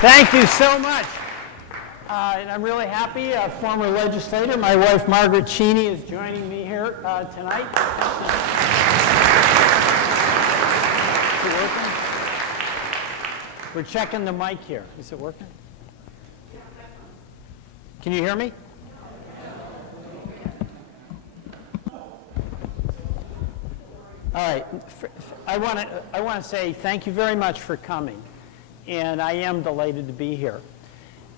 Thank you so much. And I'm really happy. A former legislator, my wife Margaret Cheney, is joining me here tonight. Is it working? We're checking the mic here. Is it working? Can you hear me? All right. I want to say thank you very much for coming. And I am delighted to be here.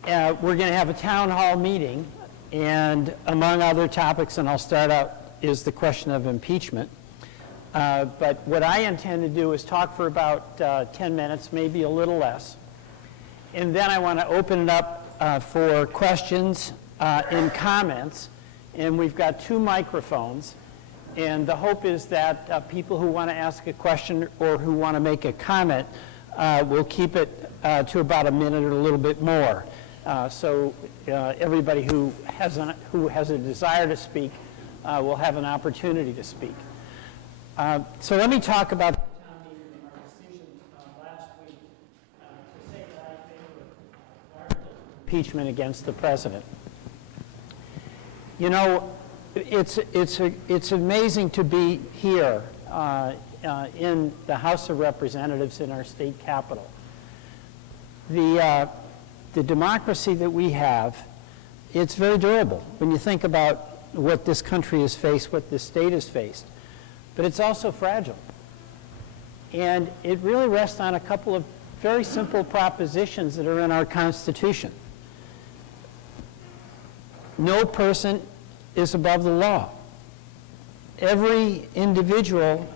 We're going to have a town hall meeting, and among other topics, and I'll start out, is the question of impeachment. But what I intend to do is talk for about 10 minutes, maybe a little less. And then I want to open it up for questions and comments. And we've got 2 microphones. And the hope is that people who want to ask a question or who want to make a comment we'll keep it to about a minute or a little bit more. So everybody who has a desire to speak will have an opportunity to speak. So let me talk about the town meeting and our decision last week to say that I favor articles of impeachment against the president. You know, it's amazing to be here in the House of Representatives in our state capital. The democracy that we have, it's very durable when you think about what this country has faced, what this state has faced. But it's also fragile. And it really rests on a couple of very simple propositions that are in our Constitution. No person is above the law. Every individual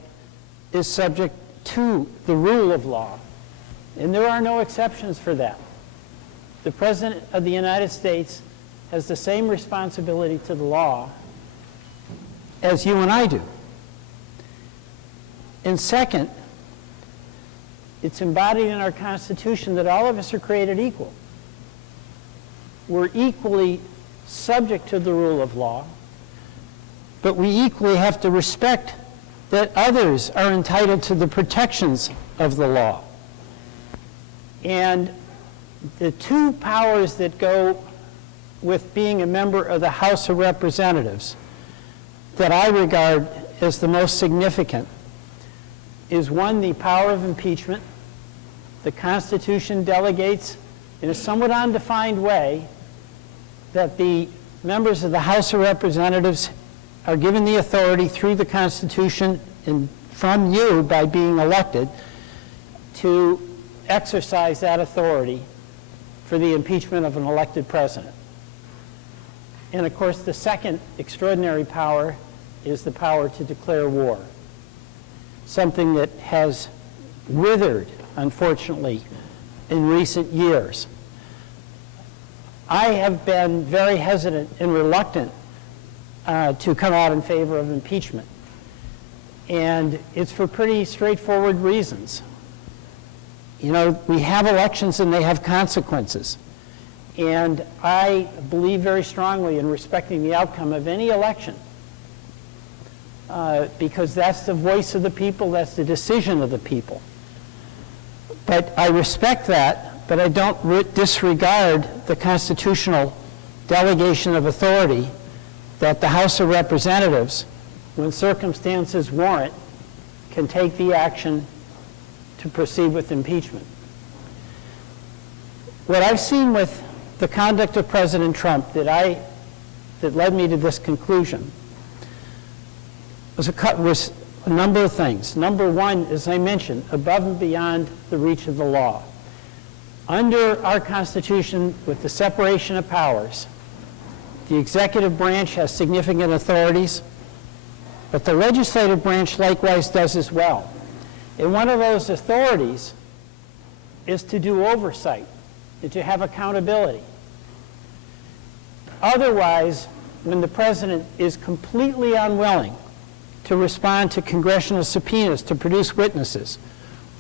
is subject to the rule of law. And there are no exceptions for that. The President of the United States has the same responsibility to the law as you and I do. And second, it's embodied in our Constitution that all of us are created equal. We're equally subject to the rule of law, but we equally have to respect that others are entitled to the protections of the law. And the 2 powers that go with being a member of the House of Representatives that I regard as the most significant is, 1, the power of impeachment. The Constitution delegates in a somewhat undefined way that the members of the House of Representatives are given the authority through the Constitution and from you by being elected to exercise that authority for the impeachment of an elected president. And of course, the second extraordinary power is the power to declare war, something that has withered, unfortunately, in recent years. I have been very hesitant and reluctant to come out in favor of impeachment. And it's for pretty straightforward reasons. You know, we have elections and they have consequences. And I believe very strongly in respecting the outcome of any election because that's the voice of the people, that's the decision of the people. But I respect that, but I don't disregard the constitutional delegation of authority that the House of Representatives, when circumstances warrant, can take the action to proceed with impeachment. What I've seen with the conduct of President Trump that led me to this conclusion was a number of things. Number 1, as I mentioned, above and beyond the reach of the law. Under our Constitution, with the separation of powers, the executive branch has significant authorities, but the legislative branch likewise does as well. And one of those authorities is to do oversight and to have accountability. Otherwise, when the president is completely unwilling to respond to congressional subpoenas to produce witnesses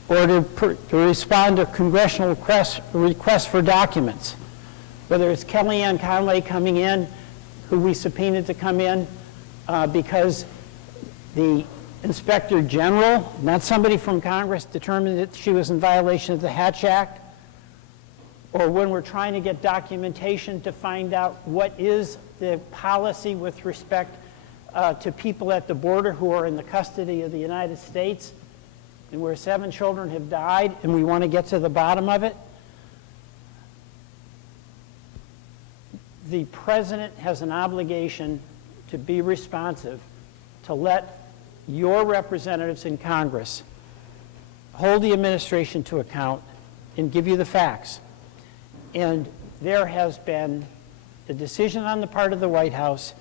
or to respond to congressional requests for documents, whether it's Kellyanne Conway coming in, who we subpoenaed to come in because the Inspector General, not somebody from Congress, determined that she was in violation of the Hatch Act, or when we're trying to get documentation to find out what is the policy with respect to people at the border who are in the custody of the United States and where 7 children have died, and we want to get to the bottom of it. The president has an obligation to be responsive, to let your representatives in Congress hold the administration to account and give you the facts. And there has been a decision on the part of the White House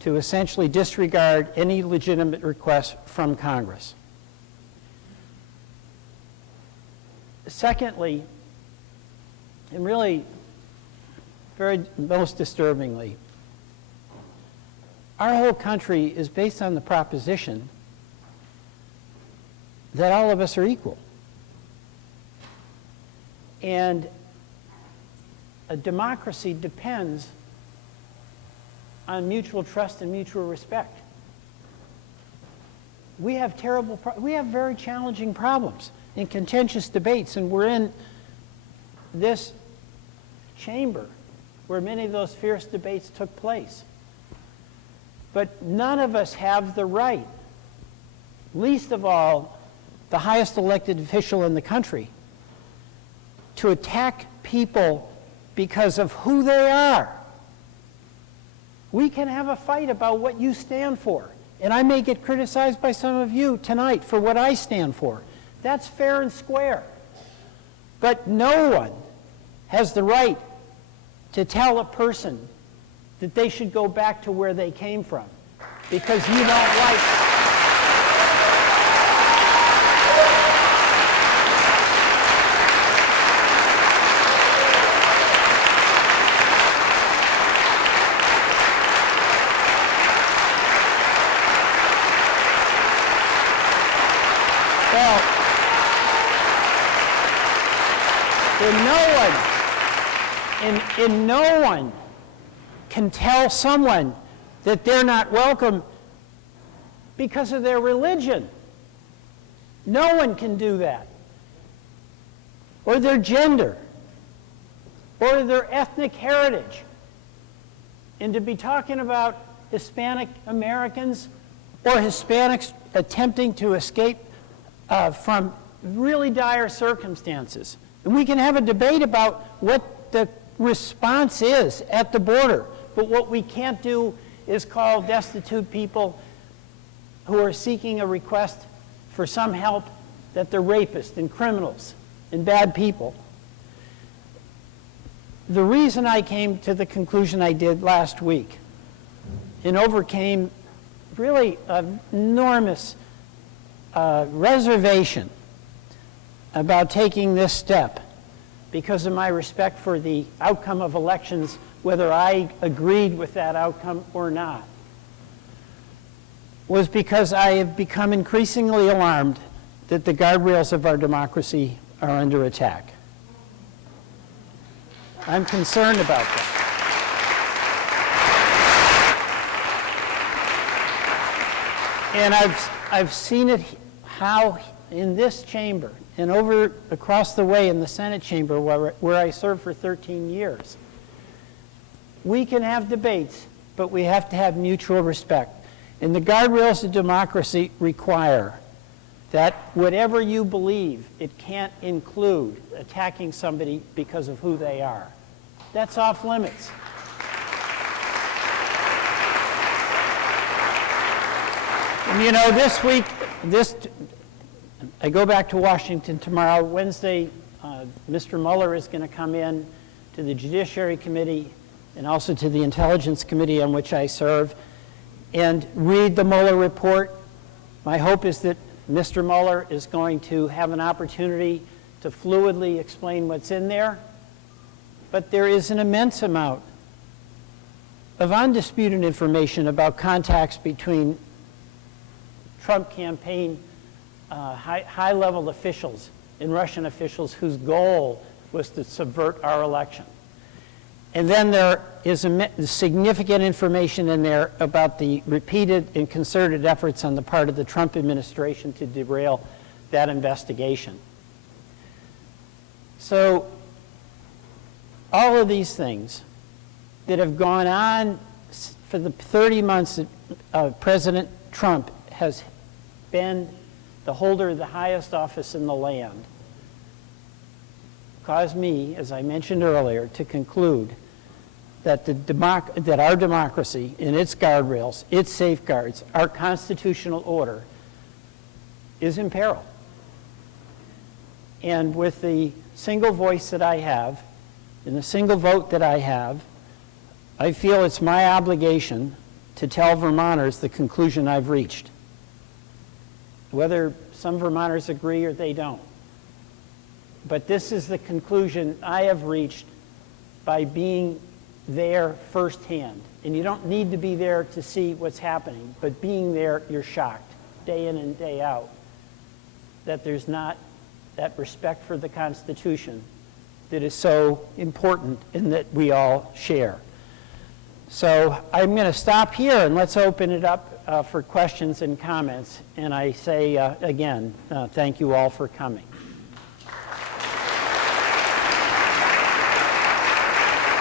to essentially disregard any legitimate request from Congress. Secondly, and really most disturbingly, our whole country is based on the proposition that all of us are equal. And a democracy depends on mutual trust and mutual respect. We have very challenging problems and contentious debates, and we're in this chamber where many of those fierce debates took place. But none of us have the right, least of all the highest elected official in the country, to attack people because of who they are. We can have a fight about what you stand for, and I may get criticized by some of you tonight for what I stand for. That's fair and square. But no one has the right to tell a person that they should go back to where they came from because you don't like it. Well, and no one can tell someone that they're not welcome because of their religion. No one can do that. Or their gender. Or their ethnic heritage. And to be talking about Hispanic Americans or Hispanics attempting to escape from really dire circumstances. And we can have a debate about what the response is at the border. But what we can't do is call destitute people who are seeking a request for some help that they're rapists and criminals and bad people. The reason I came to the conclusion I did last week and overcame really an enormous reservation about taking this step because of my respect for the outcome of elections, whether I agreed with that outcome or not, was because I have become increasingly alarmed that the guardrails of our democracy are under attack. I'm concerned about that. And I've seen it how in this chamber and over across the way in the Senate chamber where I served for 13 years. We can have debates, but we have to have mutual respect. And the guardrails of democracy require that whatever you believe, it can't include attacking somebody because of who they are. That's off limits. And you know, this week, I go back to Washington tomorrow. Wednesday, Mr. Mueller is going to come in to the Judiciary Committee and also to the Intelligence Committee on which I serve and read the Mueller report. My hope is that Mr. Mueller is going to have an opportunity to fluidly explain what's in there. But there is an immense amount of undisputed information about contacts between Trump campaign high-level officials and Russian officials whose goal was to subvert our election. And then there is significant information in there about the repeated and concerted efforts on the part of the Trump administration to derail that investigation. So all of these things that have gone on for the 30 months that President Trump has been the holder of the highest office in the land caused me, as I mentioned earlier, to conclude that that our democracy and its guardrails, its safeguards, our constitutional order is in peril. And with the single voice that I have, and the single vote that I have, I feel it's my obligation to tell Vermonters the conclusion I've reached. Whether some Vermonters agree or they don't. But this is the conclusion I have reached by being there firsthand. And you don't need to be there to see what's happening, but being there, you're shocked, day in and day out, that there's not that respect for the Constitution that is so important and that we all share. So I'm going to stop here and let's open it up for questions and comments. And I say again, thank you all for coming.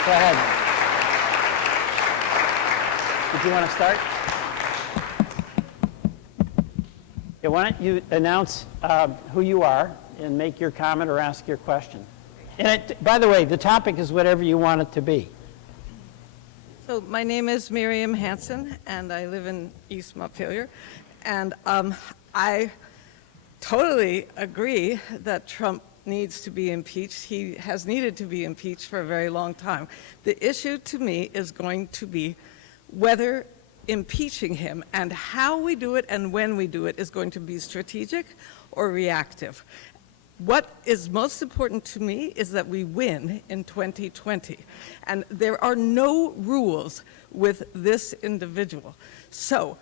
Go ahead. Did you want to start? Yeah, why don't you announce who you are and make your comment or ask your question. And by the way, the topic is whatever you want it to be. So my name is Miriam Hansen, and I live in East Montpelier. And I totally agree that Trump needs to be impeached. He has needed to be impeached for a very long time. The issue to me is going to be whether impeaching him and how we do it and when we do it is going to be strategic or reactive. What is most important to me is that we win in 2020. And there are no rules with this individual. So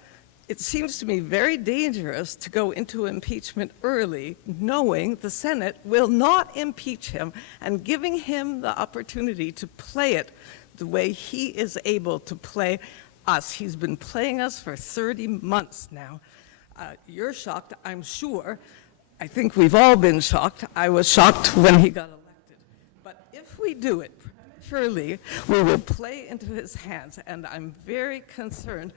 it seems to me very dangerous to go into impeachment early, knowing the Senate will not impeach him and giving him the opportunity to play it the way he is able to play us. He's been playing us for 30 months now. You're shocked, I'm sure. I think we've all been shocked. I was shocked when he got elected. But if we do it prematurely, we will play into his hands. And I'm very concerned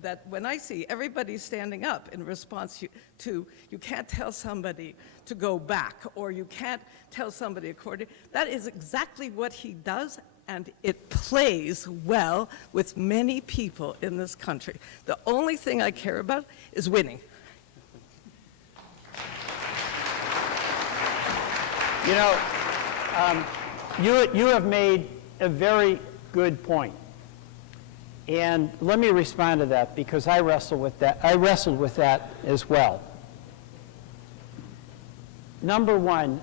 that when I see everybody standing up in response to you can't tell somebody to go back, or you can't tell somebody according, that is exactly what he does, and it plays well with many people in this country. The only thing I care about is winning. You know, you have made a very good point. And let me respond to that because I wrestled with that as well. Number one,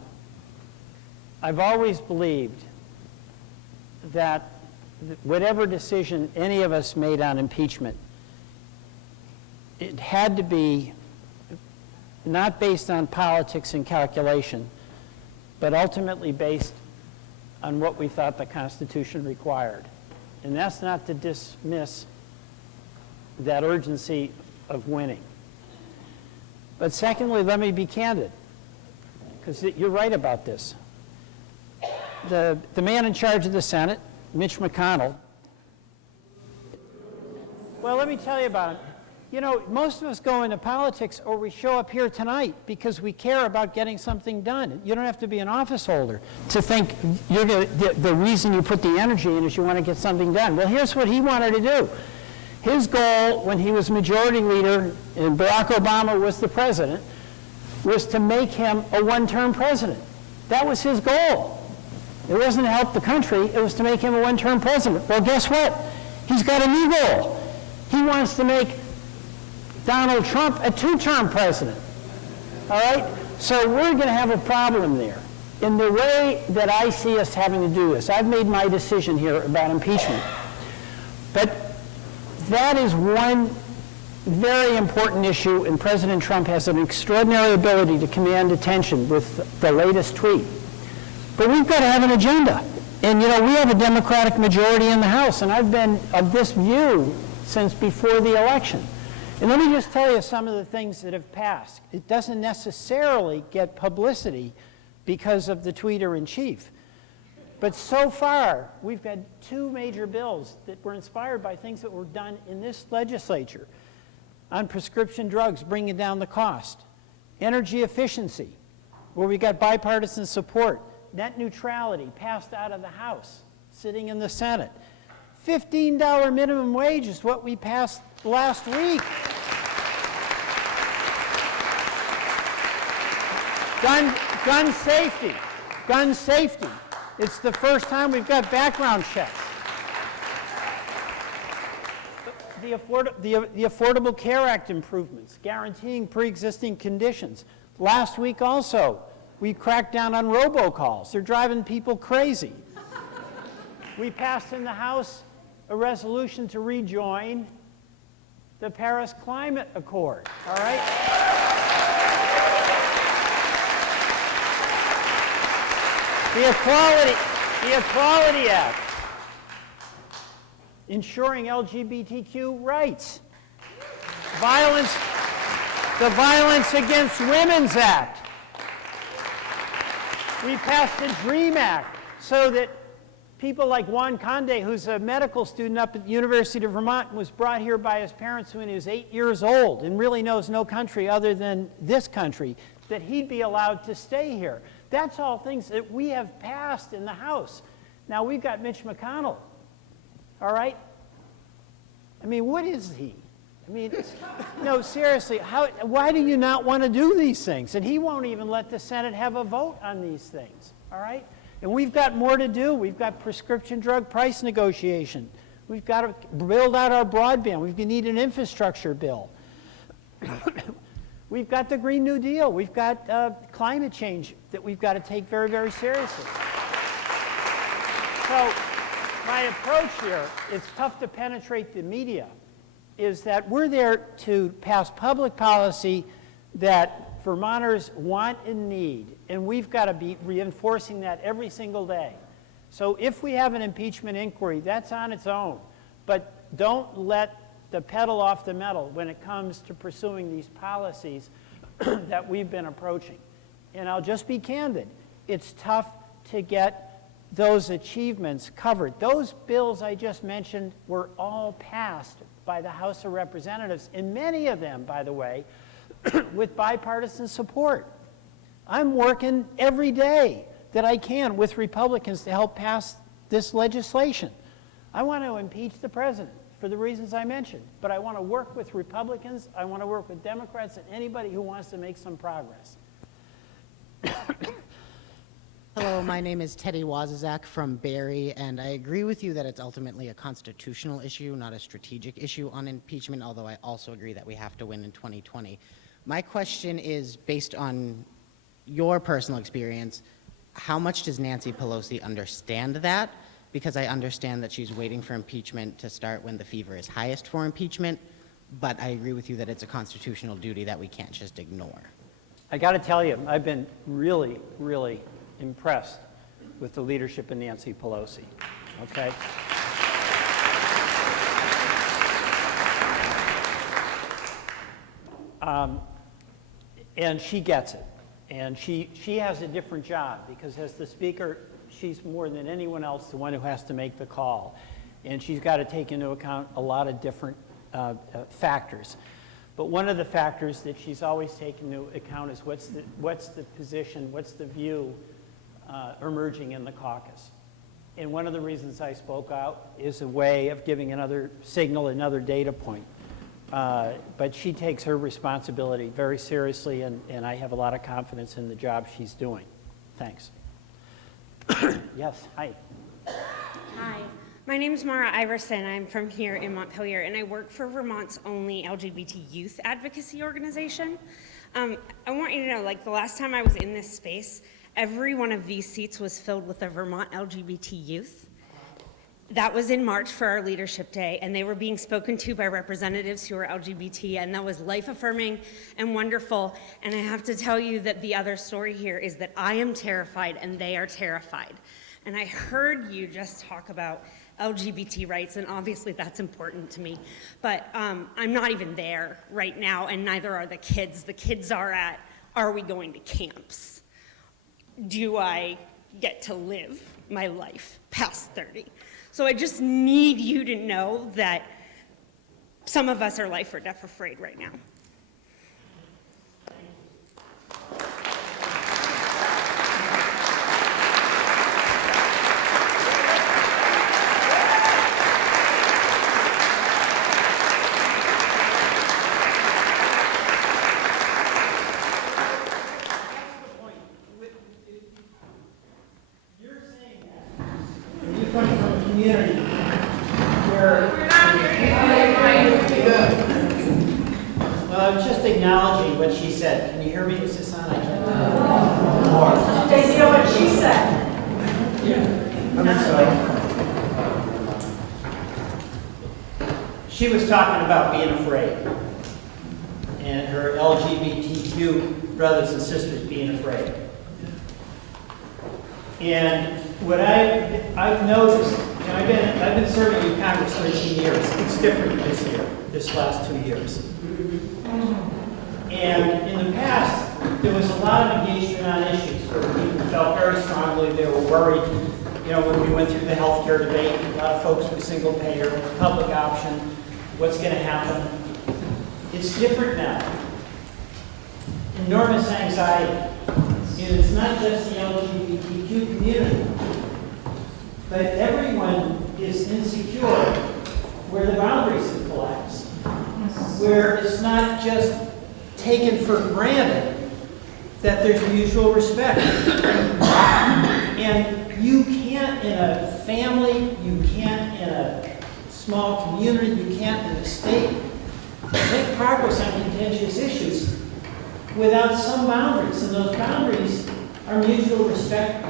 I've always believed that whatever decision any of us made on impeachment, it had to be not based on politics and calculation, but ultimately based on what we thought the Constitution required. And that's not to dismiss that urgency of winning. But secondly, let me be candid, because you're right about this. The man in charge of the Senate, Mitch McConnell, well, let me tell you about him. You know, most of us go into politics or we show up here tonight because we care about getting something done. You don't have to be an office holder to think the reason you put the energy in is you want to get something done. Well, here's what he wanted to do. His goal when he was majority leader and Barack Obama was the president was to make him a one-term president. That was his goal. It wasn't to help the country, it was to make him a one-term president. Well, guess what? He's got a new goal. He wants to make Donald Trump a two-term president. All right? So we're going to have a problem there. In the way that I see us having to do this, I've made my decision here about impeachment. But that is one very important issue, and President Trump has an extraordinary ability to command attention with the latest tweet. But we've got to have an agenda. And, you know, we have a Democratic majority in the House, and I've been of this view since before the election. And let me just tell you some of the things that have passed. It doesn't necessarily get publicity because of the tweeter-in-chief. But so far, we've had two major bills that were inspired by things that were done in this legislature on prescription drugs, bringing down the cost. Energy efficiency, where we got bipartisan support. Net neutrality, passed out of the House, sitting in the Senate. $15 minimum wage is what we passed last week. Gun safety. It's the first time we've got background checks. The Affordable Care Act improvements, guaranteeing pre-existing conditions. Last week also, we cracked down on robocalls. They're driving people crazy. We passed in the House a resolution to rejoin the Paris Climate Accord, all right? The Equality Act, ensuring LGBTQ rights. The Violence Against Women's Act. We passed the DREAM Act so that people like Juan Conde, who's a medical student up at the University of Vermont and was brought here by his parents when he was 8 years old and really knows no country other than this country, that he'd be allowed to stay here. That's all things that we have passed in the House. Now, we've got Mitch McConnell, all right? I mean, what is he? I mean, no, seriously, why do you not want to do these things? And he won't even let the Senate have a vote on these things, all right? And we've got more to do. We've got prescription drug price negotiation. We've got to build out our broadband. We need an infrastructure bill. We've got the Green New Deal. We've got climate change that we've got to take very, very seriously. So my approach here, it's tough to penetrate the media, is that we're there to pass public policy that Vermonters want and need, and we've got to be reinforcing that every single day. So if we have an impeachment inquiry, that's on its own, but don't let the pedal off the metal when it comes to pursuing these policies that we've been approaching. And I'll just be candid, it's tough to get those achievements covered. Those bills I just mentioned were all passed by the House of Representatives, and many of them, by the way, with bipartisan support. I'm working every day that I can with Republicans to help pass this legislation. I want to impeach the president for the reasons I mentioned, but I want to work with Republicans, I want to work with Democrats, and anybody who wants to make some progress. Hello, my name is Teddy Wazizak from Barrie, and I agree with you that it's ultimately a constitutional issue, not a strategic issue on impeachment, although I also agree that we have to win in 2020. My question is, based on your personal experience, how much does Nancy Pelosi understand that? Because I understand that she's waiting for impeachment to start when the fever is highest for impeachment, but I agree with you that it's a constitutional duty that we can't just ignore. I got to tell you, I've been really, really impressed with the leadership of Nancy Pelosi, okay? And she gets it. And she has a different job because as the Speaker, she's more than anyone else the one who has to make the call. And she's got to take into account a lot of different factors. But one of the factors that she's always taken into account is what's the position, what's the view emerging in the caucus. And one of the reasons I spoke out is a way of giving another signal, another data point. But she takes her responsibility very seriously, and I have a lot of confidence in the job she's doing. Thanks. Yes, hi. Hi, my name is Mara Iverson. I'm from here in Montpelier, and I work for Vermont's only LGBT youth advocacy organization. I want you to know, like the last time I was in this space, every one of these seats was filled with the Vermont LGBT youth. That was in March for our Leadership Day, and they were being spoken to by representatives who are LGBT, and that was life-affirming and wonderful. And I have to tell you that the other story here is that I am terrified and they are terrified. And I heard you just talk about LGBT rights, and obviously that's important to me, but I'm not even there right now, and neither are the kids. The kids are we going to camps? Do I get to live my life past 30. So I just need you to know that some of us are life or death afraid right now. Just acknowledging what she said. Can you hear me? Is this on? I can't more. They hear what she said. She was talking about being afraid, and her LGBTQ brothers and sisters being afraid. And what I've noticed, I've been serving in Congress 13 years. It's different this last 2 years. And in the past, there was a lot of engagement on issues where people felt very strongly, they were worried. When we went through the healthcare debate, a lot of folks were single payer, public option, what's going to happen. It's different now. Enormous anxiety. And it's not just the LGBTQ community, but everyone is insecure where the boundaries have collapsed, where it's not just taken for granted that there's mutual respect. And you can't in a family, you can't in a small community, you can't in a state make progress on contentious issues without some boundaries. And those boundaries are mutual respect,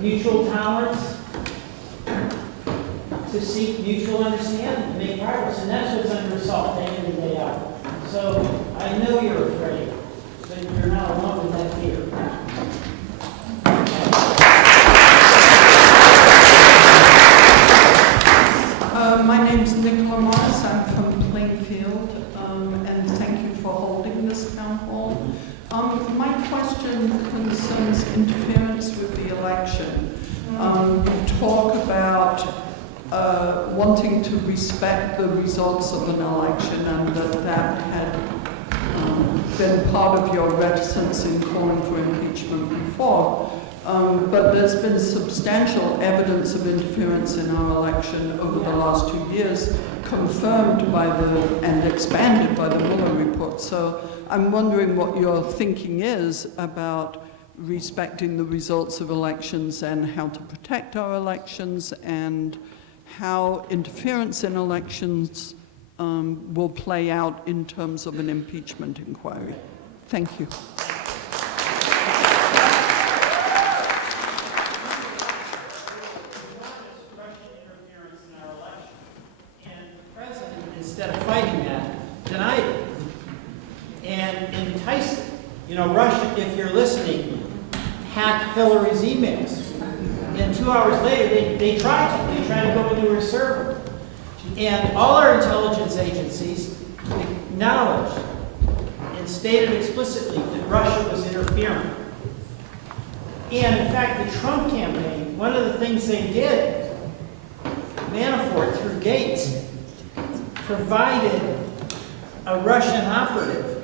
mutual tolerance, to seek mutual understanding, to make progress. And that's what's under assault day in and day out. So I know you're afraid, but you're not alone with that fear. My name's Nicola Morris. I'm from Plainfield, and thank you for holding this town hall. My question concerns interference with the election. You talk about wanting to respect the results of an election, and that had been part of your reticence in calling for impeachment before. But there's been substantial evidence of interference in our election over the last 2 years, confirmed by and expanded by the Mueller report. So I'm wondering what your thinking is about respecting the results of elections and how to protect our elections, and how interference in elections will play out in terms of an impeachment inquiry. Thank you. Instead of fighting that, denied it and enticed it. Russia, if you're listening, hacked Hillary's emails. And 2 hours later, they tried to go into her server. And all our intelligence agencies acknowledged and stated explicitly that Russia was interfering. And in fact, the Trump campaign, one of the things they did, Manafort through Gates, provided a Russian operative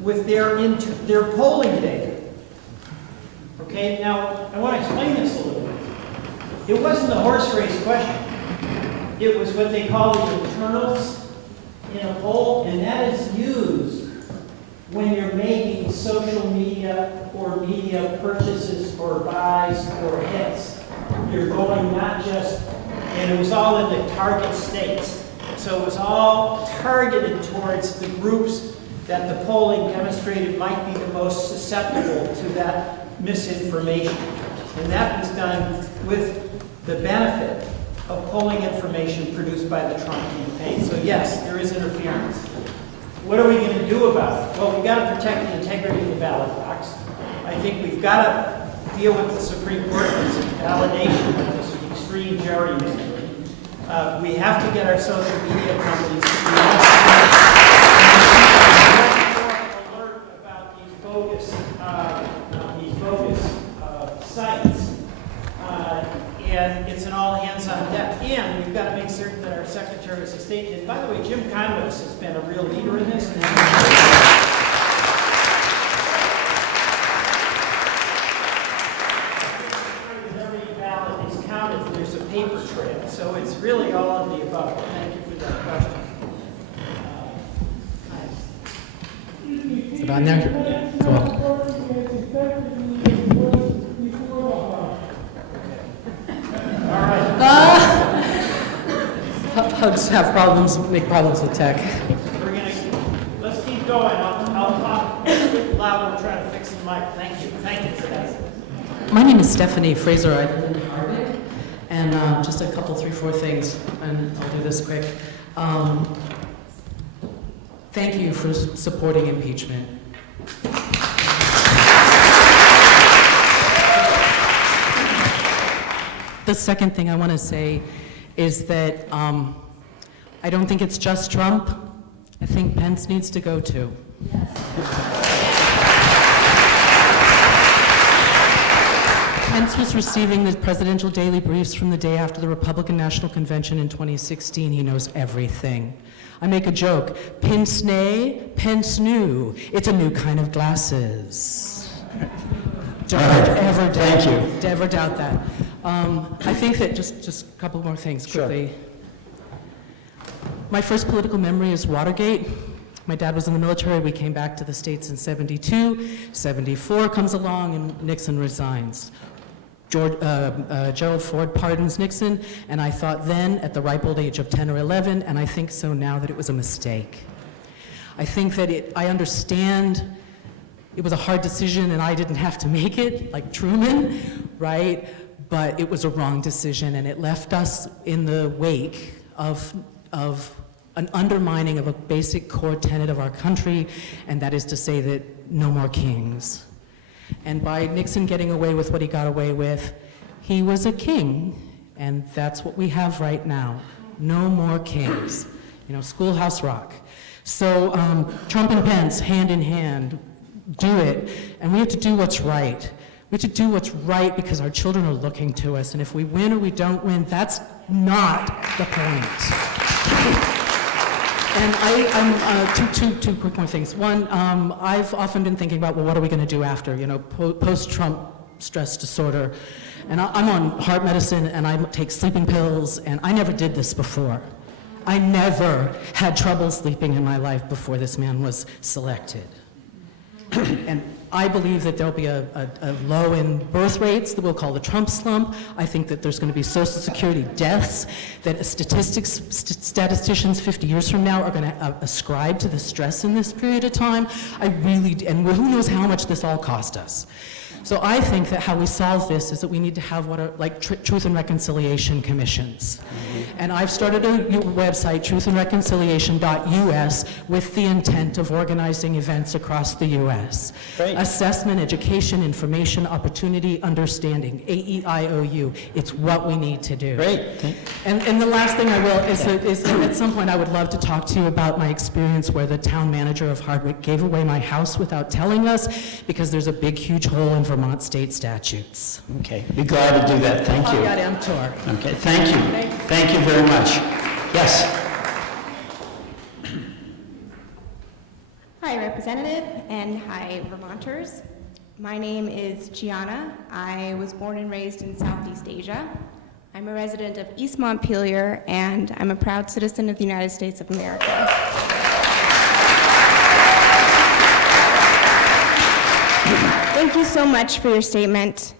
with their polling data. Okay, now I want to explain this a little bit. It wasn't a horse race question. It was what they call the internals in a poll, and that is used when you're making social media or media purchases or buys or hits. You're going not just, and it was all in the target states. So it was all targeted towards the groups that the polling demonstrated might be the most susceptible to that misinformation. And that was done with the benefit of polling information produced by the Trump campaign. So yes, there is interference. What are we going to do about it? Well, we've got to protect the integrity of the ballot box. I think we've got to deal with the Supreme Court as a validation of this extreme gerrymandering. We have to get our social media companies to be more alert about these bogus and it's an all hands on deck. And we've got to make certain that our secretaries of state, and by the way, Jim Condos has been a real leader in this. Every ballot is counted, there's a paper trail, so it's really all of the above. Thank you for that question. Is it on there? Cool. Hugs have problems, make problems with tech. Let's keep going. I'll talk louder and try to fix the mic. Thank you. Thank you for that. My name is Stephanie Fraser. I live in Hardwick. And just a couple, 3, 4 things, and I'll do this quick. Thank you for supporting impeachment. The second thing I want to say is that I don't think it's just Trump. I think Pence needs to go too. Pence was receiving the presidential daily briefs from the day after the Republican National Convention in 2016. He knows everything. I make a joke, Pence nay, Pence new. It's a new kind of glasses. Don't ever doubt that. I think that just a couple more things quickly. Sure. My first political memory is Watergate. My dad was in the military. We came back to the States in 72. 74 comes along and Nixon resigns. Gerald Ford pardons Nixon, and I thought then, at the ripe old age of 10 or 11, and I think so now, that it was a mistake. I think that I understand it was a hard decision and I didn't have to make it, like Truman, right? But it was a wrong decision, and it left us in the wake of an undermining of a basic core tenet of our country, and that is to say that no more kings. And by Nixon getting away with what he got away with, he was a king, and that's what we have right now. No more kings. You know, Schoolhouse Rock. So Trump and Pence, hand in hand, do it, and we have to do what's right. We have to do what's right because our children are looking to us, and if we win or we don't win, that's not the point. And I'm two quick more things. One, I've often been thinking about, well, what are we going to do after, you know, post-Trump stress disorder. And I'm on heart medicine, and I take sleeping pills, and I never did this before. I never had trouble sleeping in my life before this man was selected. And I believe that there'll be a low in birth rates that we'll call the Trump slump. I think that there's going to be Social Security deaths, that statisticians 50 years from now are going to ascribe to the stress in this period of time. And who knows how much this all cost us. So I think that how we solve this is that we need to have what are like truth and reconciliation commissions. And I've started a website, truthandreconciliation.us, with the intent of organizing events across the U.S. Great. Assessment, education, information, opportunity, understanding, AEIOU. It's what we need to do. Great. And the last thing I will is that at some point I would love to talk to you about my experience where the town manager of Hardwick gave away my house without telling us because there's a big, huge hole in Vermont state statutes. Okay, be glad to do that. Thank you. Okay, thank you. Thank you very much. Yes. Hi, Representative, and hi, Vermonters. My name is Gianna. I was born and raised in Southeast Asia. I'm a resident of East Montpelier, and I'm a proud citizen of the United States of America. Thank you so much for your statement.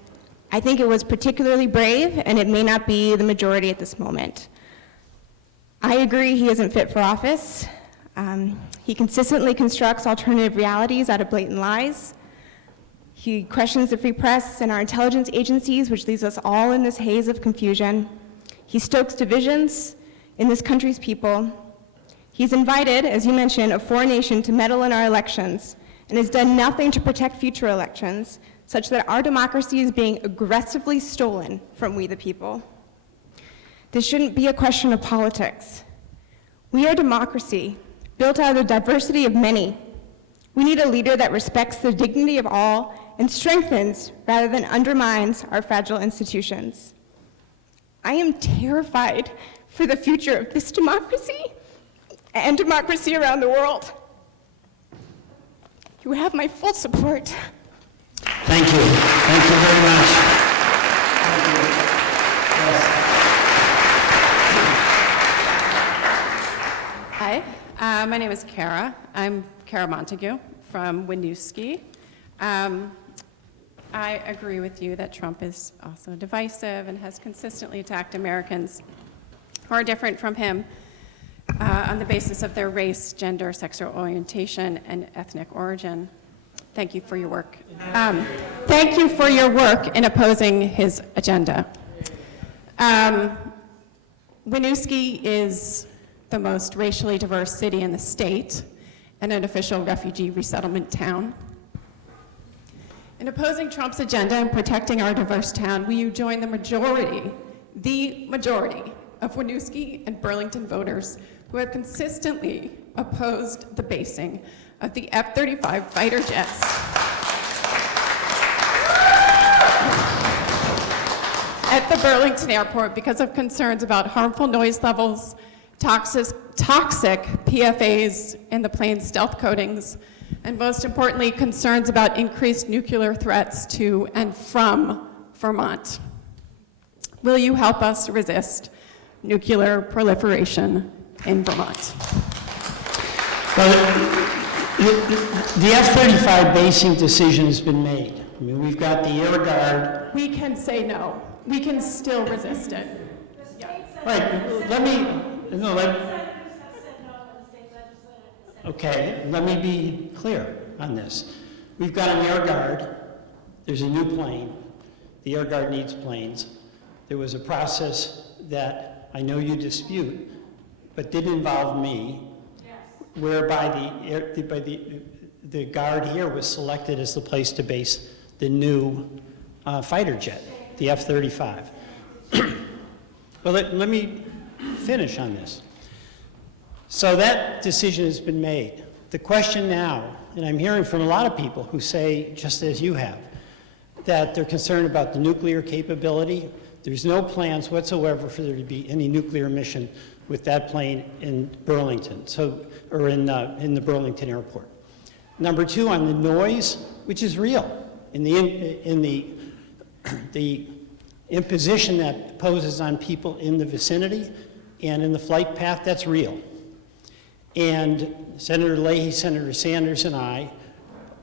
I think it was particularly brave, and it may not be the majority at this moment. I agree he isn't fit for office. He consistently constructs alternative realities out of blatant lies. He questions the free press and our intelligence agencies, which leaves us all in this haze of confusion. He stokes divisions in this country's people. He's invited, as you mentioned, a foreign nation to meddle in our elections, and has done nothing to protect future elections, such that our democracy is being aggressively stolen from we the people. This shouldn't be a question of politics. We are a democracy built out of the diversity of many. We need a leader that respects the dignity of all and strengthens rather than undermines our fragile institutions. I am terrified for the future of this democracy and democracy around the world. You have my full support. Thank you. Thank you very much. Hi, my name is Kara. I'm Kara Montague from Winooski. I agree with you that Trump is also divisive and has consistently attacked Americans who are different from him on the basis of their race, gender, sexual orientation, and ethnic origin. Thank you for your work. Thank you for your work in opposing his agenda. Winooski is the most racially diverse city in the state and an official refugee resettlement town. In opposing Trump's agenda and protecting our diverse town, will you join the majority of Winooski and Burlington voters who have consistently opposed the basing of the F-35 fighter jets at the Burlington airport because of concerns about harmful noise levels, toxic PFAs in the plane's stealth coatings, and most importantly, concerns about increased nuclear threats to and from Vermont. Will you help us resist nuclear proliferation in Vermont? Well, the F-35 basing decision has been made. I mean, we've got the Air Guard. We can say no. We can still resist it. Right, okay, let me be clear on this. We've got an Air Guard. There's a new plane. The Air Guard needs planes. There was a process that I know you dispute, but did involve me, whereby the Guard here was selected as the place to base the new fighter jet, the F-35. Well, let me finish on this. So that decision has been made. The question now, and I'm hearing from a lot of people who say, just as you have, that they're concerned about the nuclear capability. There's no plans whatsoever for there to be any nuclear mission with that plane in Burlington, or in the Burlington airport. Number two, on the noise, which is real, in the imposition that poses on people in the vicinity and in the flight path, that's real. And Senator Leahy, Senator Sanders, and I,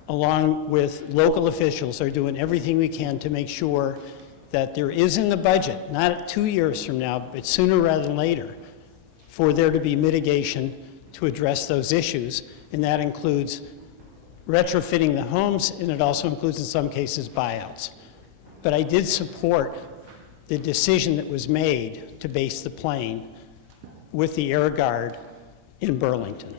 along with local officials, are doing everything we can to make sure that there is in the budget, not 2 years from now, but sooner rather than later, for there to be mitigation to address those issues. And that includes retrofitting the homes, and it also includes, in some cases, buyouts. But I did support the decision that was made to base the plane with the Air Guard in Burlington.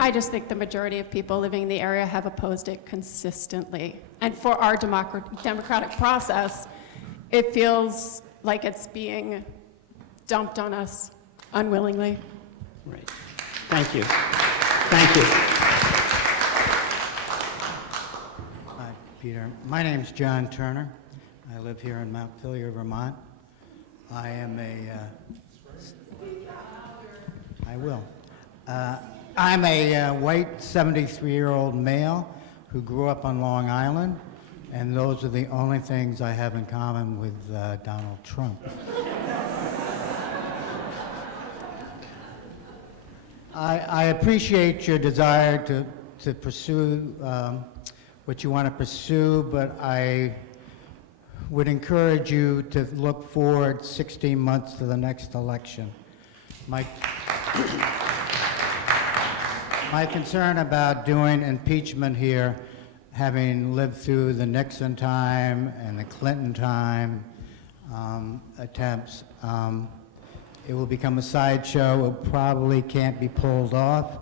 I just think the majority of people living in the area have opposed it consistently. And for our democratic process, it feels like it's being dumped on us unwillingly. Right. Thank you. Thank you. Hi, Peter. My name's John Turner. I live here in Montpelier, Vermont. I am I'm a white 73-year-old male who grew up on Long Island, and those are the only things I have in common with Donald Trump. I appreciate your desire to pursue what you want to pursue, but I would encourage you to look forward 16 months to the next election. My concern about doing impeachment here, having lived through the Nixon time and the Clinton time attempts, it will become a sideshow. It probably can't be pulled off.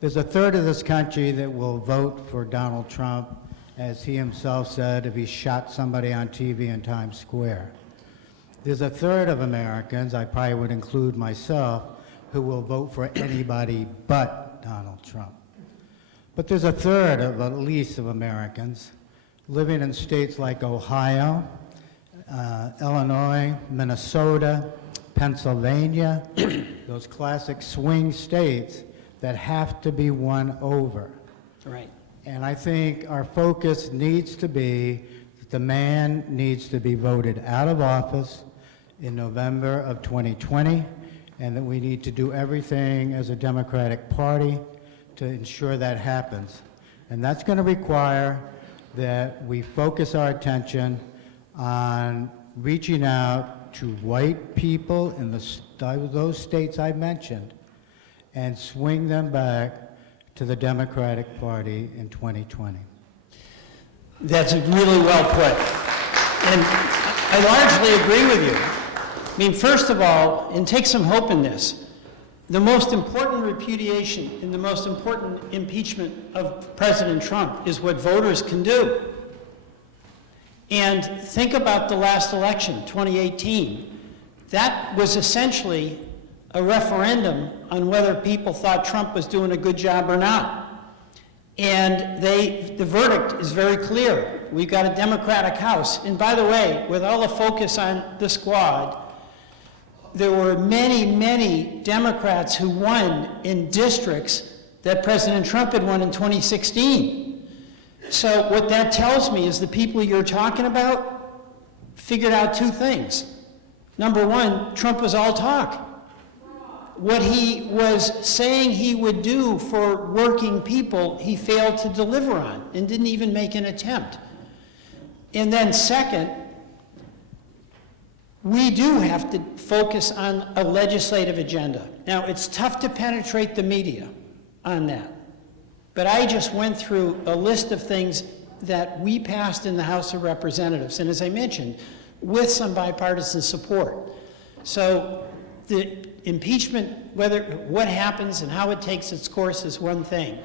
There's a third of this country that will vote for Donald Trump, as he himself said, if he shot somebody on TV in Times Square. There's a third of Americans, I probably would include myself, who will vote for anybody but Donald Trump. But there's a third of at least of Americans living in states like Ohio, Illinois, Minnesota, Pennsylvania, those classic swing states that have to be won over. Right. And I think our focus needs to be that the man needs to be voted out of office in November of 2020, and that we need to do everything as a Democratic Party to ensure that happens. And that's going to require that we focus our attention on reaching out to white people in those states I mentioned and swing them back to the Democratic Party in 2020. That's really well put. And I largely agree with you. I mean, first of all, and take some hope in this, the most important repudiation and the most important impeachment of President Trump is what voters can do. And think about the last election, 2018. That was essentially a referendum on whether people thought Trump was doing a good job or not. And the verdict is very clear. We've got a Democratic House. And by the way, with all the focus on the squad, there were many, many Democrats who won in districts that President Trump had won in 2016. So what that tells me is the people you're talking about figured out two things. Number one, Trump was all talk. What he was saying he would do for working people, he failed to deliver on and didn't even make an attempt. And then second, we do have to focus on a legislative agenda. Now, it's tough to penetrate the media on that, but I just went through a list of things that we passed in the House of Representatives, and as I mentioned, with some bipartisan support. So the impeachment, what happens and how it takes its course is one thing,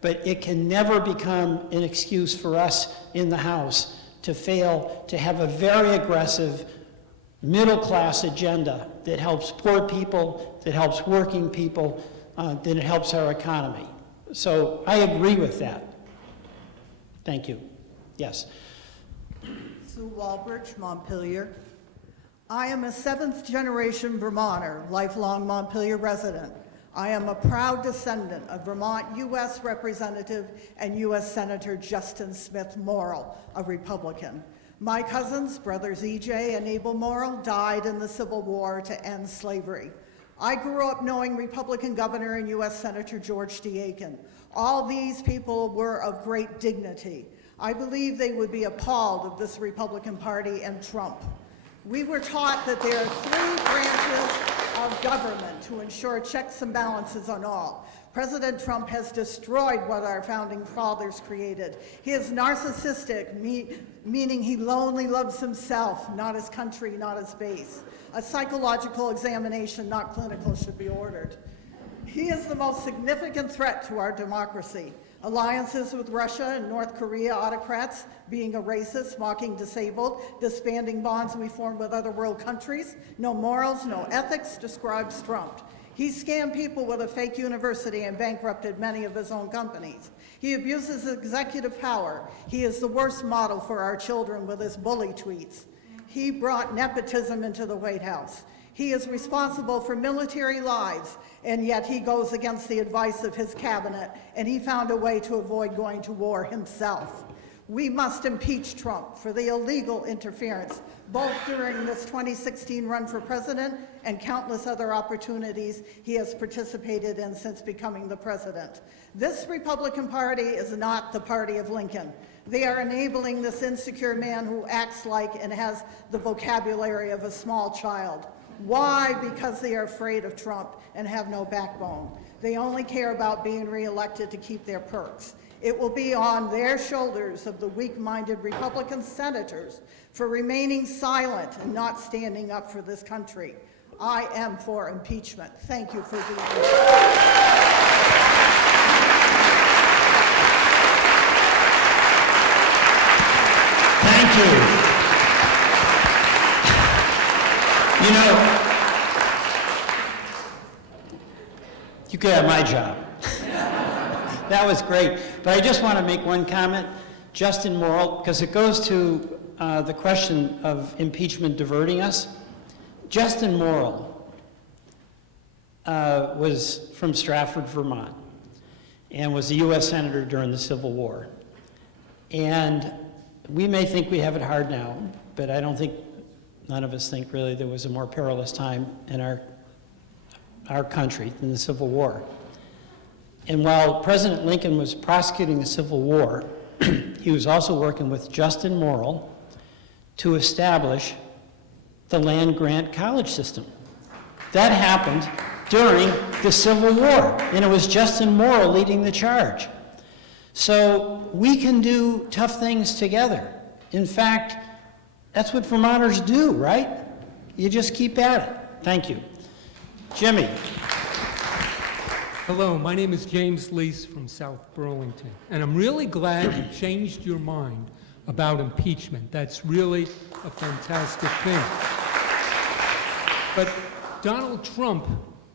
but it can never become an excuse for us in the House to fail to have a very aggressive middle-class agenda that helps poor people, that helps working people, that it helps our economy. So I agree with that. Thank you. Yes. Sue Walbridge, Montpelier. I am a seventh-generation Vermonter, lifelong Montpelier resident. I am a proud descendant of Vermont U.S. Representative and U.S. Senator Justin Smith Morrill, a Republican. My cousins, brothers E.J. and Abel Morrill, died in the Civil War to end slavery. I grew up knowing Republican Governor and U.S. Senator George D. Aiken. All these people were of great dignity. I believe they would be appalled of this Republican Party and Trump. We were taught that there are three branches of government to ensure checks and balances on all. President Trump has destroyed what our founding fathers created. He is narcissistic, meaning he only loves himself, not his country, not his base. A psychological examination, not clinical, should be ordered. He is the most significant threat to our democracy. Alliances with Russia and North Korea autocrats, being a racist, mocking disabled, disbanding bonds we formed with other world countries, no morals, no ethics, describes Trump. He scammed people with a fake university and bankrupted many of his own companies. He abuses executive power. He is the worst model for our children with his bully tweets. He brought nepotism into the White House. He is responsible for military lives, and yet he goes against the advice of his cabinet, and he found a way to avoid going to war himself. We must impeach Trump for the illegal interference, both during this 2016 run for president and countless other opportunities he has participated in since becoming the president. This Republican Party is not the party of Lincoln. They are enabling this insecure man who acts like and has the vocabulary of a small child. Why? Because they are afraid of Trump and have no backbone. They only care about being reelected to keep their perks. It will be on their shoulders of the weak-minded Republican senators for remaining silent and not standing up for this country. I am for impeachment. Thank you for being here. Thank you. You know, you could have my job. That was great. But I just want to make one comment. Justin Morrill, because it goes to the question of impeachment diverting us. Justin Morrill was from Stratford, Vermont, and was a U.S. Senator during the Civil War. And we may think we have it hard now, but I don't think, none of us think really there was a more perilous time in our country than the Civil War. And while President Lincoln was prosecuting the Civil War, he was also working with Justin Morrill to establish the land-grant college system. That happened during the Civil War, and it was Justin Morrill leading the charge. So we can do tough things together. In fact, that's what Vermonters do, right? You just keep at it. Thank you. Jimmy. Hello, my name is James Lease from South Burlington, and I'm really glad you changed your mind about impeachment. That's really a fantastic thing. But Donald Trump,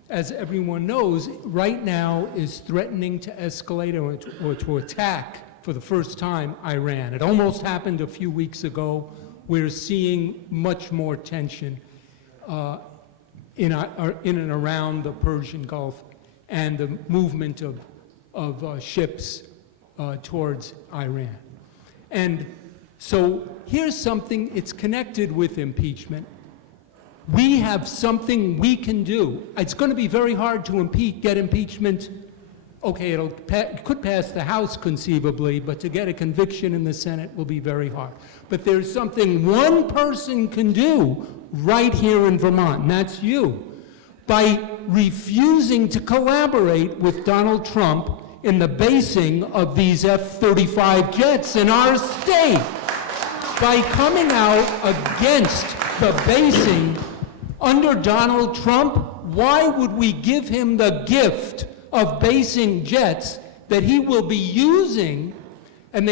as everyone knows, right now is threatening to escalate or to attack for the first time Iran. It almost happened a few weeks ago. We're seeing much more tension in and around the Persian Gulf and the movement of ships towards Iran. And so here's something, it's connected with impeachment. We have something we can do. It's going to be very hard to get impeachment. Okay, it could pass the House conceivably, but to get a conviction in the Senate will be very hard. But there's something one person can do right here in Vermont, and that's you. By refusing to collaborate with Donald Trump in the basing of these F-35 jets in our state. By coming out against the basing under Donald Trump, why would we give him the gift of basing jets that he will be using? And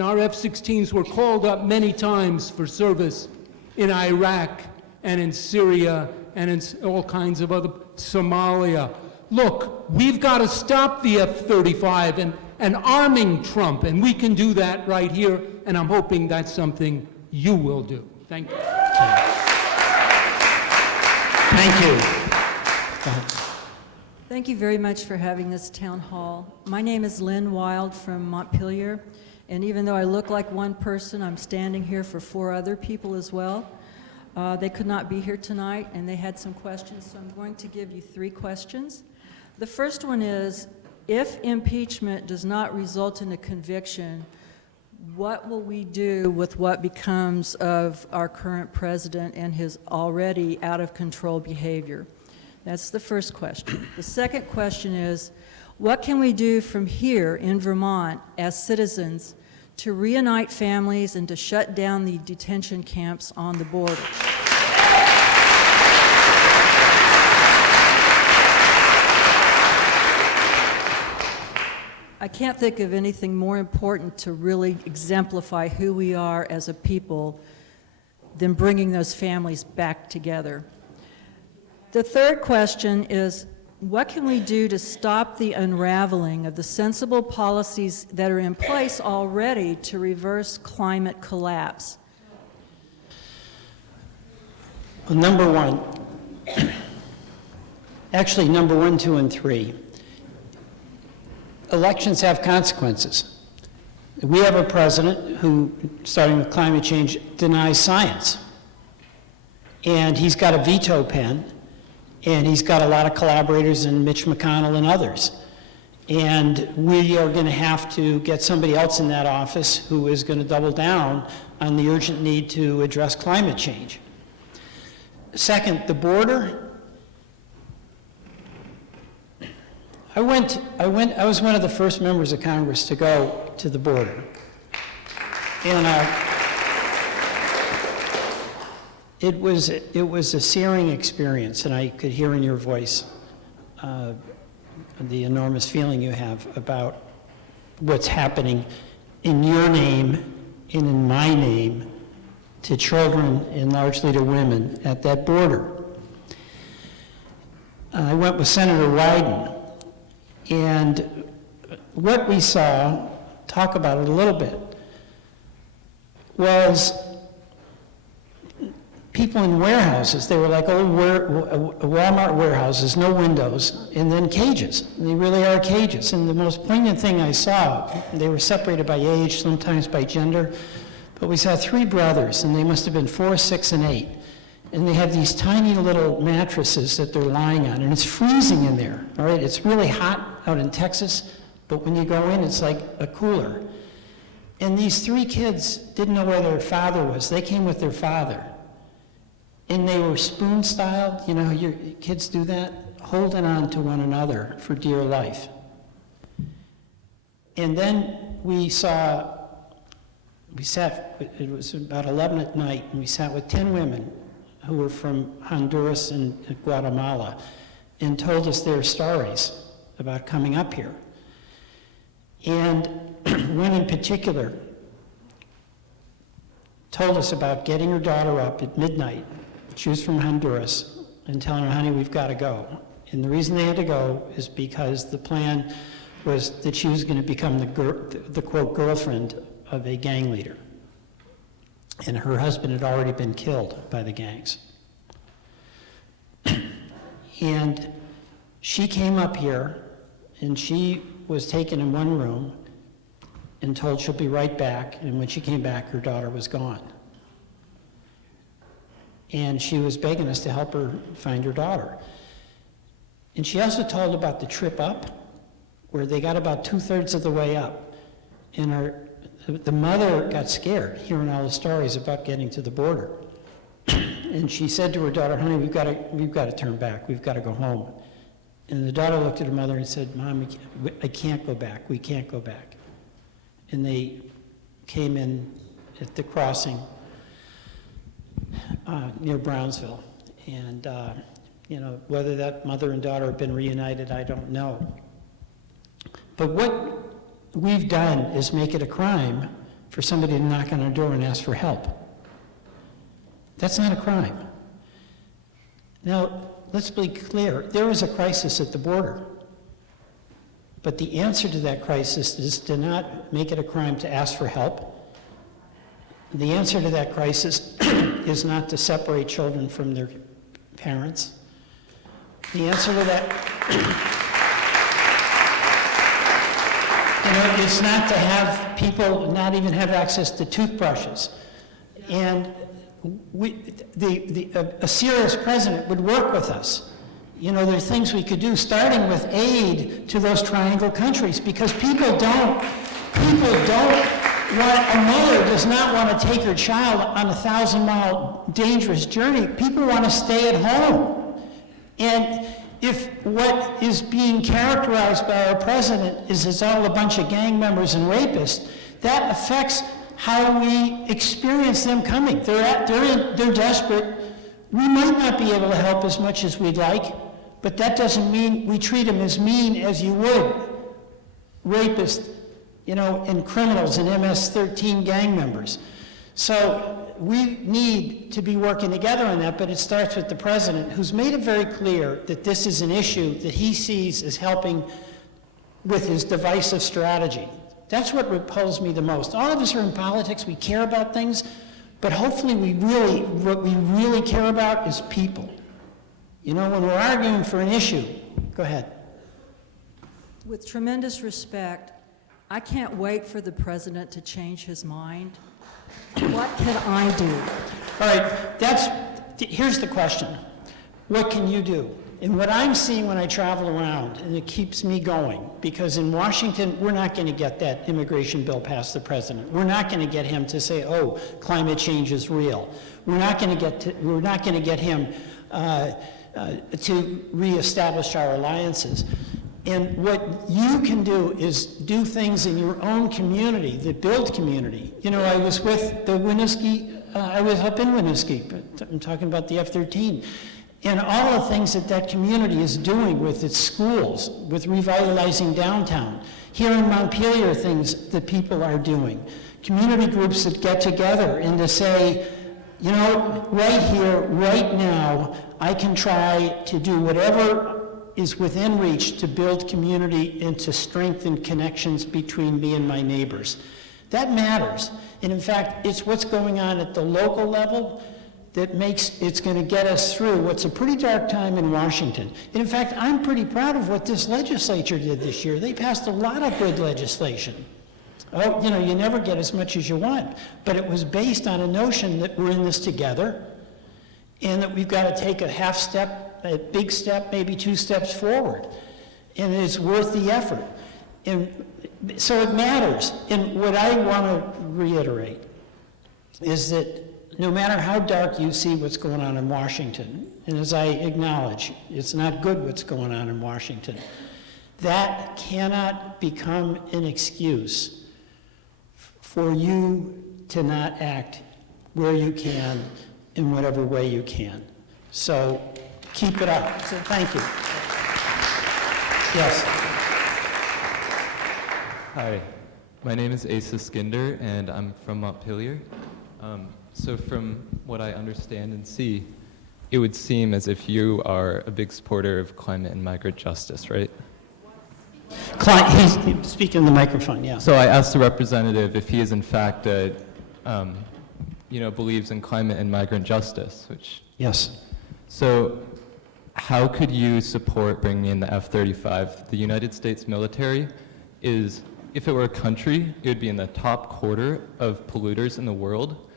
our F-16s were called up many times for service in Iraq and in Syria and in all kinds of other, Somalia. Look, we've got to stop the F-35 and arming Trump, and we can do that right here, and I'm hoping that's something you will do. Thank you. Thank you. Thank you very much for having this town hall. My name is Lynn Wild from Montpelier, and even though I look like one person, I'm standing here for 4 other people as well. They could not be here tonight, and they had some questions, so I'm going to give you 3 questions. The first one is, if impeachment does not result in a conviction, what will we do with what becomes of our current president and his already out-of-control behavior? That's the first question. The second question is, what can we do from here in Vermont as citizens to reunite families and to shut down the detention camps on the border? I can't think of anything more important to really exemplify who we are as a people than bringing those families back together. The third question is, what can we do to stop the unraveling of the sensible policies that are in place already to reverse climate collapse? Well, number 1, actually number 1, 2, and 3. Elections have consequences. We have a president who, starting with climate change, denies science. And he's got a veto pen, and he's got a lot of collaborators in Mitch McConnell and others. And we are going to have to get somebody else in that office who is going to double down on the urgent need to address climate change. Second, the border. I was one of the first members of Congress to go to the border. And it was a searing experience, and I could hear in your voice the enormous feeling you have about what's happening in your name and in my name to children and largely to women at that border. I went with Senator Wyden, and what we saw, talk about it a little bit, was people in warehouses. They were like old Walmart warehouses, no windows, and then cages. And they really are cages. And the most poignant thing I saw, they were separated by age, sometimes by gender, but we saw 3 brothers, and they must have been 4, 6, and 8. And they have these tiny little mattresses that they're lying on, and it's freezing in there, all right? It's really hot out in Texas, but when you go in, it's like a cooler. And these 3 kids didn't know where their father was. They came with their father. And they were spoon-styled, you know, your kids do that, holding on to one another for dear life. And then we sat, it was about 11 at night, and we sat with 10 women who were from Honduras and Guatemala, and told us their stories about coming up here. And one in particular told us about getting her daughter up at midnight. She was from Honduras, and telling her, honey, we've got to go. And the reason they had to go is because the plan was that she was going to become the quote, girlfriend of a gang leader. And her husband had already been killed by the gangs. And she came up here, and she was taken in one room and told she'll be right back. And when she came back, her daughter was gone. And she was begging us to help her find her daughter. And she also told about the trip up, where they got about 2/3 of the way up. And the mother got scared hearing all the stories about getting to the border. And she said to her daughter, honey, we've got to turn back. We've got to go home. And the daughter looked at her mother and said, Mom, I can't go back. We can't go back. And they came in at the crossing near Brownsville. And, you know, whether that mother and daughter have been reunited, I don't know. But what we've done is make it a crime for somebody to knock on our door and ask for help. That's not a crime. Now, let's be clear. There is a crisis at the border. But the answer to that crisis is to not make it a crime to ask for help. The answer to that crisis is not to separate children from their parents. The answer to that, you know, is not to have people not even have access to toothbrushes. And a serious president would work with us. You know, there are things we could do, starting with aid to those triangle countries, because people don't want, a mother does not want to take her child on a 1,000-mile dangerous journey. People want to stay at home. And if what is being characterized by our president is it's all a bunch of gang members and rapists, that affects how we experience them coming. They're desperate. We might not be able to help as much as we'd like, but that doesn't mean we treat them as mean as you would rapists, you know, and criminals and MS-13 gang members. So we need to be working together on that, but it starts with the president, who's made it very clear that this is an issue that he sees as helping with his divisive strategy. That's what repels me the most. All of us are in politics, we care about things, but hopefully what we really care about is people. You know, when we're arguing for an issue, go ahead. With tremendous respect, I can't wait for the president to change his mind. What can I do? All right, here's the question. What can you do? And what I'm seeing when I travel around, and it keeps me going, because in Washington, we're not going to get that immigration bill past the president. We're not going to get him to say, oh, climate change is real. We're not going to get him to reestablish our alliances. And what you can do is do things in your own community that build community. You know, I was with the Winooski, I was up in Winooski, but I'm talking about the F-13. And all the things that community is doing with its schools, with revitalizing downtown. Here in Montpelier, things that people are doing. Community groups that get together and to say, you know, right here, right now, I can try to do whatever is within reach to build community and to strengthen connections between me and my neighbors. That matters. And in fact, it's what's going on at the local level that makes it's going to get us through what's a pretty dark time in Washington. And in fact, I'm pretty proud of what this legislature did this year. They passed a lot of good legislation. Oh, you know, you never get as much as you want, but it was based on a notion that we're in this together and that we've got to take a half step, a big step, maybe 2 steps forward. And it's worth the effort. And so it matters. And what I want to reiterate is that no matter how dark you see what's going on in Washington, and as I acknowledge, it's not good what's going on in Washington, that cannot become an excuse for you to not act where you can in whatever way you can. So keep it up. So thank you. Yes. Hi, my name is Asa Skinder, and I'm from Montpelier. So from what I understand and see, it would seem as if you are a big supporter of climate and migrant justice, right? He's speaking in the microphone, yeah. So I asked the representative if he is in fact, believes in climate and migrant justice, which... Yes. So how could you support bringing in the F-35? The United States military is, if it were a country, it would be in the top quarter of polluters in the world.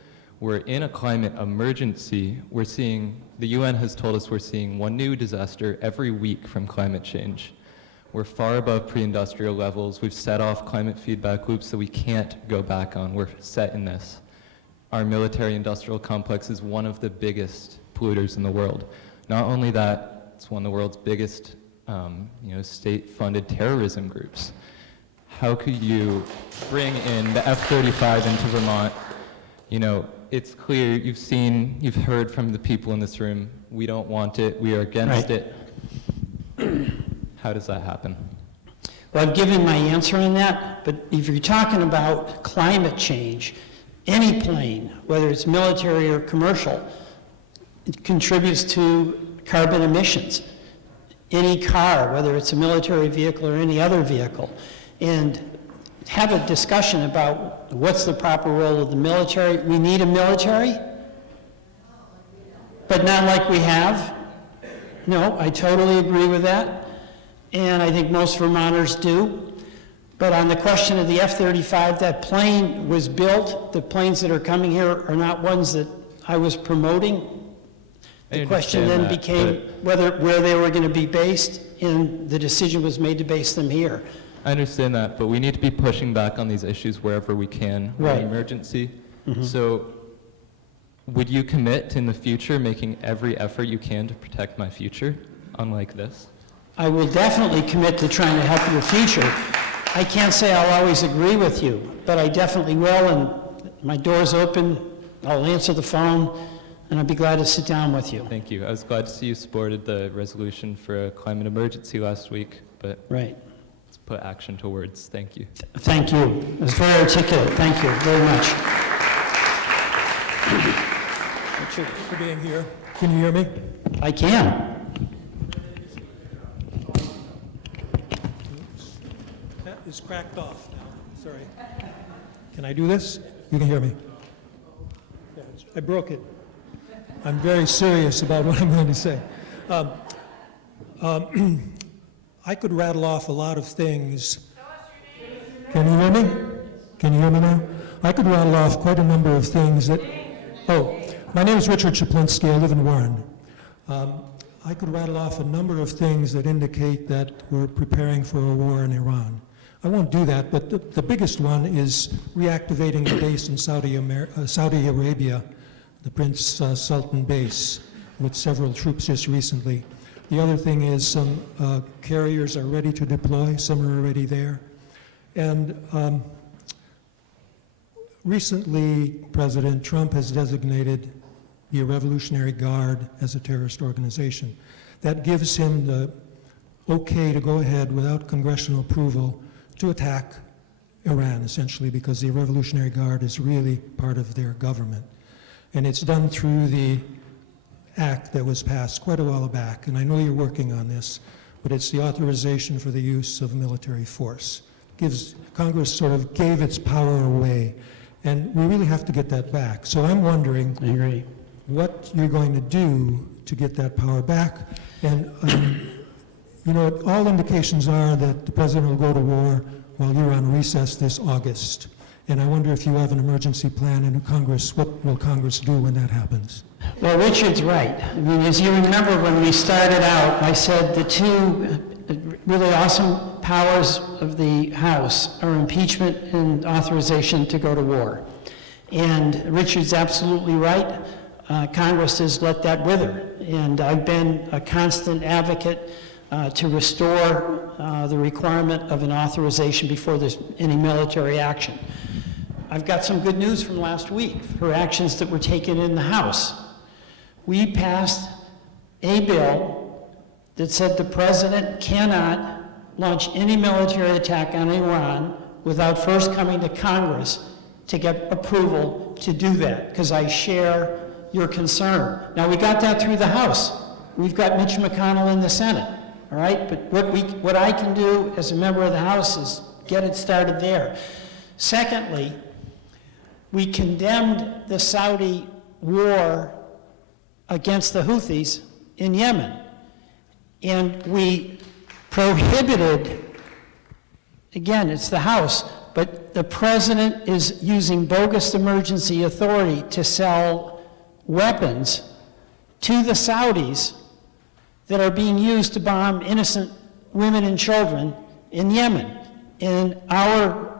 We're in a climate emergency. We're seeing, the UN has told us we're seeing one new disaster every week from climate change. We're far above pre-industrial levels. We've set off climate feedback loops that we can't go back on. We're set in this. Our military-industrial complex is one of the biggest polluters in the world. Not only that, it's one of the world's biggest state-funded terrorism groups. How could you bring in the F-35 into Vermont? You know, it's clear, you've heard from the people in this room, we don't want it, we are against it. How does that happen? Well, I've given my answer on that, but if you're talking about climate change, any plane, whether it's military or commercial, it contributes to carbon emissions. Any car, whether it's a military vehicle or any other vehicle, and have a discussion about what's the proper role of the military. We need a military, but not like we have. No, I totally agree with that. And I think most Vermonters do. But on the question of the F-35, that plane was built. The planes that are coming here are not ones that I was promoting. The question then became where they were going to be based, and the decision was made to base them here. I understand that, but we need to be pushing back on these issues wherever we can. Right. In emergency. So would you commit in the future making every effort you can to protect my future, unlike this? I will definitely commit to trying to help your future. I can't say I'll always agree with you, but I definitely will, and my door's open. I'll answer the phone, and I'd be glad to sit down with you. Thank you. I was glad to see you supported the resolution for a climate emergency last week, but right. Let's put action to words. Thank you. Thank you. It was very articulate. Thank you very much. Richard, for being here. Can you hear me? I can. That is cracked off now. Sorry. Can I do this? You can hear me. Yeah, I broke it. I'm very serious about what I'm going to say. I could rattle off a lot of things. Can you hear me? Can you hear me now? I could rattle off quite a number of things that... Oh, my name is Richard Chaplinsky. I live in Warren. I could rattle off a number of things that indicate that we're preparing for a war in Iran. I won't do that, but the biggest one is reactivating the base in Saudi Arabia, the Prince Sultan base, with several troops just recently. The other thing is some carriers are ready to deploy, some are already there. And recently, President Trump has designated the Revolutionary Guard as a terrorist organization. That gives him the okay to go ahead without congressional approval to attack Iran, essentially, because the Revolutionary Guard is really part of their government. And it's done through the act that was passed quite a while back, and I know you're working on this, but it's the authorization for the use of military force. Congress sort of gave its power away, and we really have to get that back. So I'm wondering I agree. what you're going to do to get that power back. And, you know, all indications are that the president will go to war while you're on recess this August. And I wonder if you have an emergency plan in Congress. What will Congress do when that happens? Well, Richard's right. I mean, as you remember when we started out, I said the two really awesome powers of the House are impeachment and authorization to go to war. And Richard's absolutely right. Congress has let that wither. And I've been a constant advocate to restore the requirement of an authorization before there's any military action. I've got some good news from last week for actions that were taken in the House. We passed a bill that said the president cannot launch any military attack on Iran without first coming to Congress to get approval to do that, because I share your concern. Now, we got that through the House. We've got Mitch McConnell in the Senate, all right? But what I can do as a member of the House is get it started there. Secondly, we condemned the Saudi war against the Houthis in Yemen, and we prohibited, again, it's the House, but the president is using bogus emergency authority to sell weapons to the Saudis that are being used to bomb innocent women and children in Yemen. And our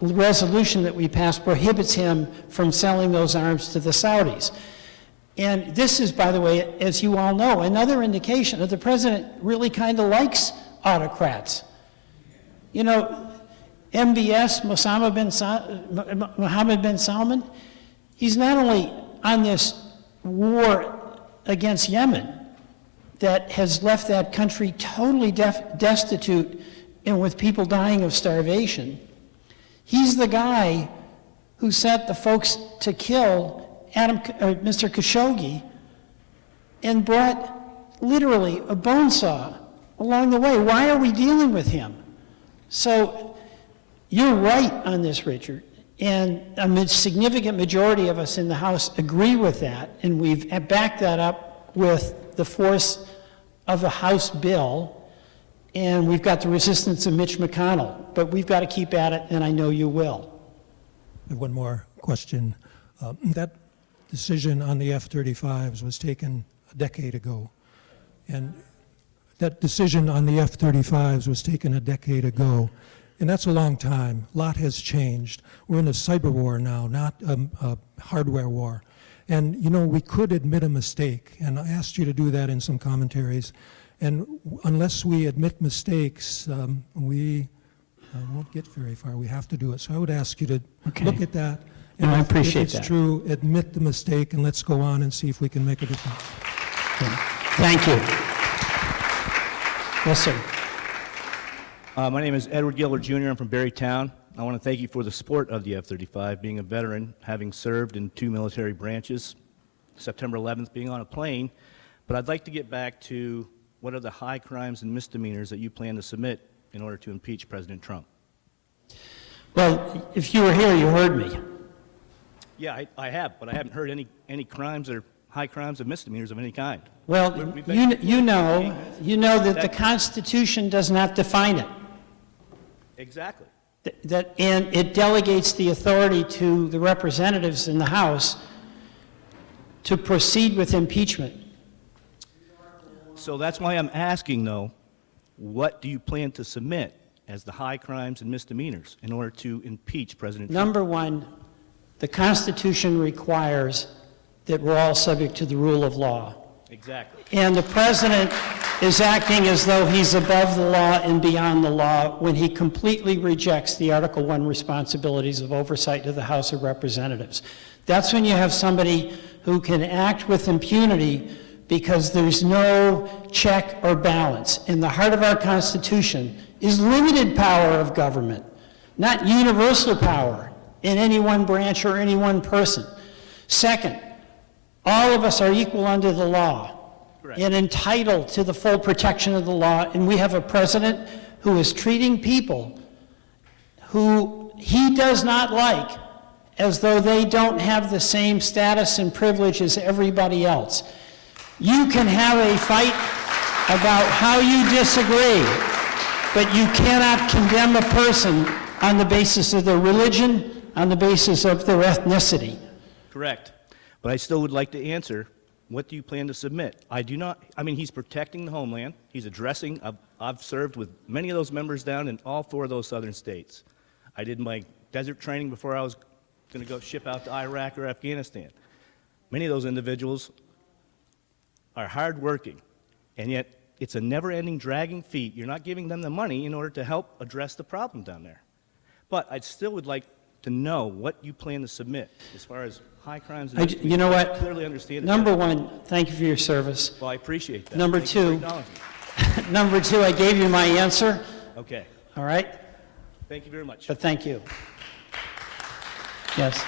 resolution that we passed prohibits him from selling those arms to the Saudis. And this is, by the way, as you all know, another indication that the president really kind of likes autocrats. You know, MBS, Mohammed bin Salman, he's not only on this war against Yemen that has left that country totally destitute and with people dying of starvation, he's the guy who sent the folks to kill Mr. Khashoggi and brought literally a bone saw along the way. Why are we dealing with him? So you're right on this, Richard, and a significant majority of us in the House agree with that, and we've backed that up with the force of a House bill, and we've got the resistance of Mitch McConnell, but we've got to keep at it, and I know you will. I have one more question. That decision on the F-35s was taken a decade ago. And that decision on the F-35s was taken a decade ago. And that's a long time. A lot has changed. We're in a cyber war now, not a hardware war. And, you know, we could admit a mistake. And I asked you to do that in some commentaries. And unless we admit mistakes, we won't get very far. We have to do it. So I would ask you to look at that. And I appreciate if it's true, admit the mistake, and let's go on and see if we can make a difference. Okay. Thank you. Yes, sir. My name is Edward Gillard Jr. I'm from Barrytown. I want to thank you for the support of the F-35, being a veteran, having served in 2 military branches, September 11th being on a plane. But I'd like to get back to what are the high crimes and misdemeanors that you plan to submit in order to impeach President Trump? Well, if you were here, you heard me. Yeah, I have, but I haven't heard any crimes or high crimes or misdemeanors of any kind. Well, you know that the Constitution does not define it. Exactly. And it delegates the authority to the representatives in the House to proceed with impeachment. So that's why I'm asking, though, what do you plan to submit as the high crimes and misdemeanors in order to impeach President Trump? Number one, the Constitution requires that we're all subject to the rule of law. Exactly. And the president is acting as though he's above the law and beyond the law when he completely rejects the Article 1 responsibilities of oversight to the House of Representatives. That's when you have somebody who can act with impunity because there's no check or balance. In the heart of our Constitution is limited power of government, not universal power in any one branch or any one person. Second, all of us are equal under the law. and entitled to the full protection of the law, and we have a president who is treating people who he does not like as though they don't have the same status and privilege as everybody else. You can have a fight about how you disagree, but you cannot condemn a person on the basis of their religion, on the basis of their ethnicity. Correct. But I still would like to answer, what do you plan to submit? I do not, I mean, he's protecting the homeland. He's addressing, I've served with many of those members down in all 4 of those southern states. I did my desert training before I was going to go ship out to Iraq or Afghanistan. Many of those individuals are hardworking, and yet it's a never-ending dragging feet. You're not giving them the money in order to help address the problem down there. But I still would like to know what you plan to submit as far as high crimes. You know what? Clearly understand. Number one, thank you for your service. Well, I appreciate that. Number Thank you for two, acknowledging number two, I gave you my answer. it. Okay. All right? Thank you very much. But thank you. Yes.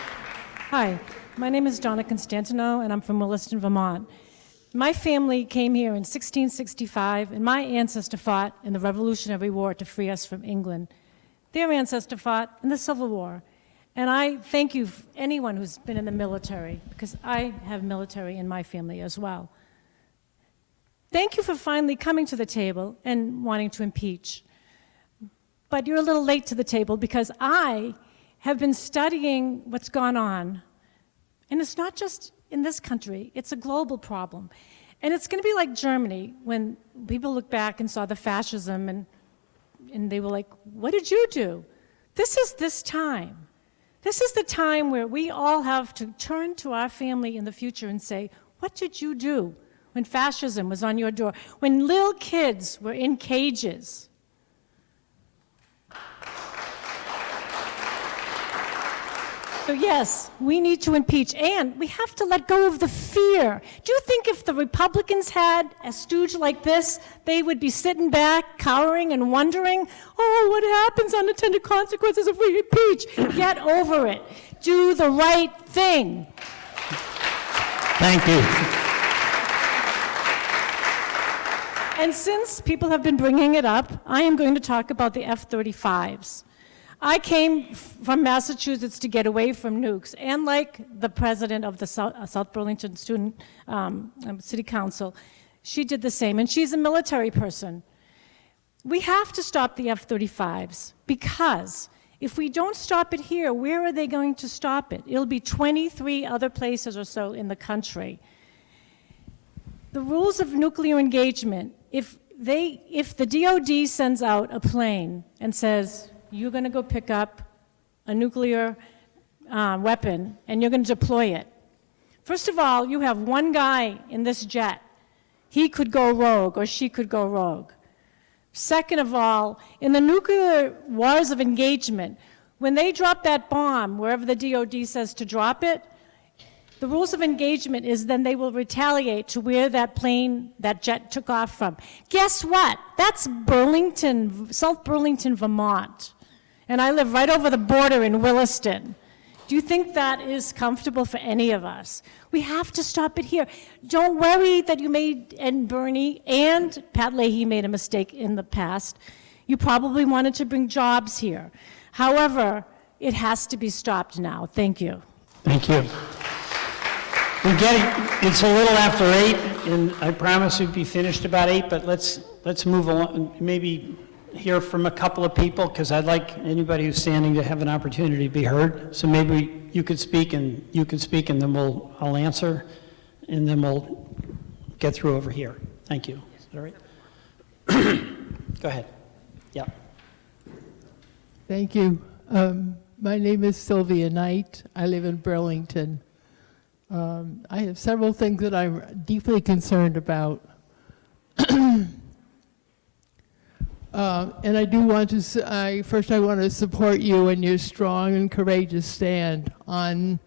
Hi, my name is Donna Constantino, and I'm from Williston, Vermont. My family came here in 1665, and my ancestor fought in the Revolutionary War to free us from England. Their ancestor fought in the Civil War. And I thank you, anyone who's been in the military, because I have military in my family as well. Thank you for finally coming to the table and wanting to impeach. But you're a little late to the table, because I have been studying what's gone on. And it's not just in this country, it's a global problem. And it's going to be like Germany, when people look back and saw the fascism, and they were like, what did you do? This is this time. This is the time where we all have to turn to our family in the future and say, what did you do when fascism was on your door? When little kids were in cages? So yes, we need to impeach, and we have to let go of the fear. Do you think if the Republicans had a stooge like this, they would be sitting back, cowering and wondering, oh, what happens, unintended consequences if we impeach? Get over it. Do the right thing. Thank you. And since people have been bringing it up, I am going to talk about the F-35s. I came from Massachusetts to get away from nukes, and like the president of the South Burlington Student City Council, she did the same, and she's a military person. We have to stop the F-35s, because if we don't stop it here, where are they going to stop it? It'll be 23 other places or so in the country. The rules of nuclear engagement, if the DOD sends out a plane and says, you're going to go pick up a nuclear weapon, and you're going to deploy it. First of all, you have one guy in this jet. He could go rogue, or she could go rogue. Second of all, in the nuclear wars of engagement, when they drop that bomb, wherever the DOD says to drop it, the rules of engagement is then they will retaliate to where that plane, that jet took off from. Guess what? That's Burlington, South Burlington, Vermont. And I live right over the border in Williston. Do you think that is comfortable for any of us? We have to stop it here. Don't worry that you made, and Bernie and Pat Leahy made a mistake in the past. You probably wanted to bring jobs here. However, it has to be stopped now. Thank you. Thank you. It's a little after 8, and I promise we'd be finished about 8, but let's move along, maybe hear from a couple of people, because I'd like anybody who's standing to have an opportunity to be heard. So maybe you could speak, and then I'll answer, and then we'll get through over here. Thank you. Is that all right? Go ahead. Yeah. Thank you. My name is Sylvia Knight. I live in Burlington. I have several things that I'm deeply concerned about. And I do want to, first I want to support you in your strong and courageous stand on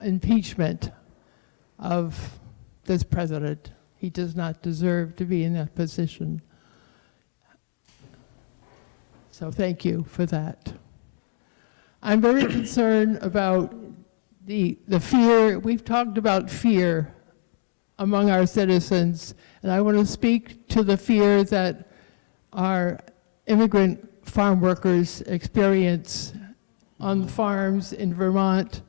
impeachment of this president. He does not deserve to be in that position. So thank you for that. I'm very concerned about the fear, we've talked about fear among our citizens, and I want to speak to the fear that our immigrant farm workers experience on the farms in Vermont.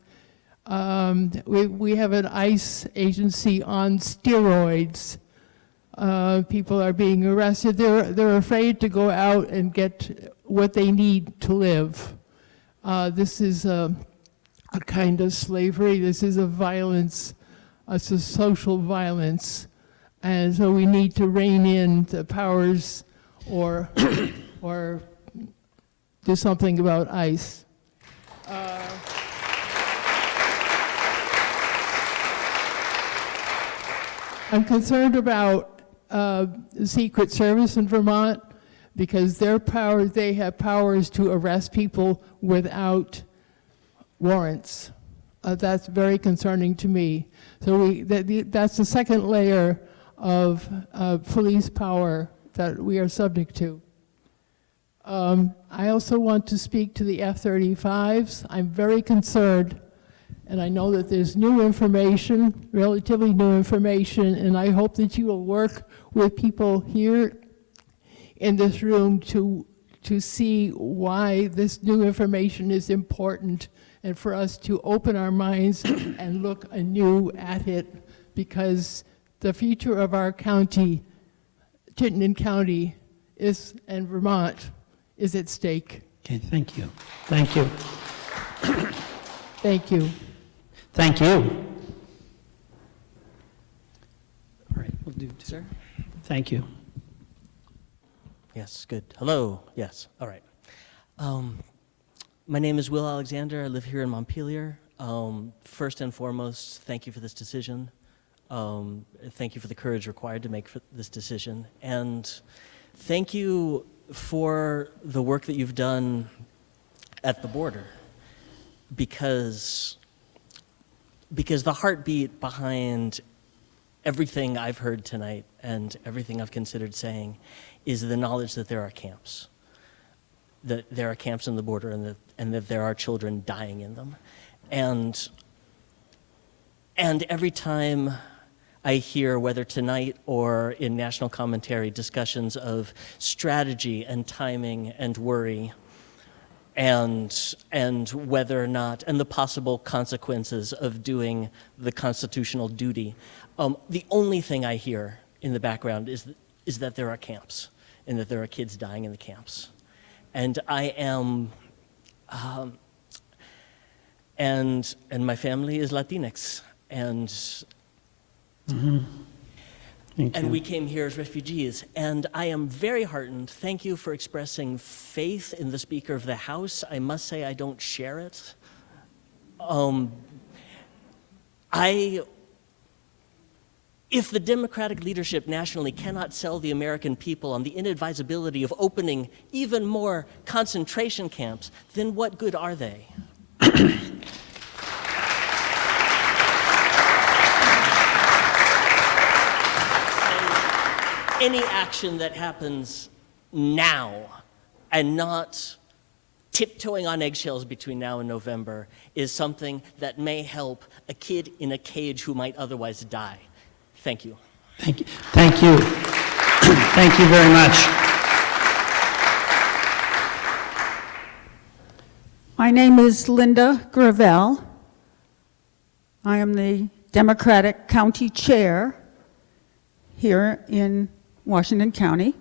We have an ICE agency on steroids. People are being arrested. They're afraid to go out and get what they need to live. This is a kind of slavery. This is a violence. It's a social violence. And so we need to rein in the powers or do something about ICE. I'm concerned about the Secret Service in Vermont because they have powers to arrest people without warrants. That's very concerning to me. So that's the second layer of police power that we are subject to. I also want to speak to the F-35s. I'm very concerned, and I know that there's new information, relatively new information, and I hope that you will work with people here in this room to see why this new information is important and for us to open our minds and look anew at it, because the future of our county, Chittenden County, and Vermont is at stake. Okay, thank you. Thank you. Thank you. Thank you. All right, we'll do, sir. Thank you. Yes, good. Hello. Yes. All right. My name is Will Alexander. I live here in Montpelier. First and foremost, thank you for this decision. Thank you for the courage required to make this decision. And thank you for the work that you've done at the border, because the heartbeat behind everything I've heard tonight and everything I've considered saying is the knowledge that there are camps, that there are camps on the border, and that there are children dying in them. And every time I hear, whether tonight or in national commentary, discussions of strategy and timing and worry, and whether or not, and the possible consequences of doing the constitutional duty, the only thing I hear in the background is that there are camps and that there are kids dying in the camps. And I am, and my family is Latinx, and and we came here as refugees, and I am very heartened. Thank you for expressing faith in the Speaker of the House. I must say I don't share it. If the Democratic leadership nationally cannot sell the American people on the inadvisability of opening even more concentration camps, then what good are they? Any action that happens now and not tiptoeing on eggshells between now and November is something that may help a kid in a cage who might otherwise die. Thank you. Thank you. Thank you. Thank you very much. My name is Linda Gravel. I am the Democratic County Chair here in Washington County.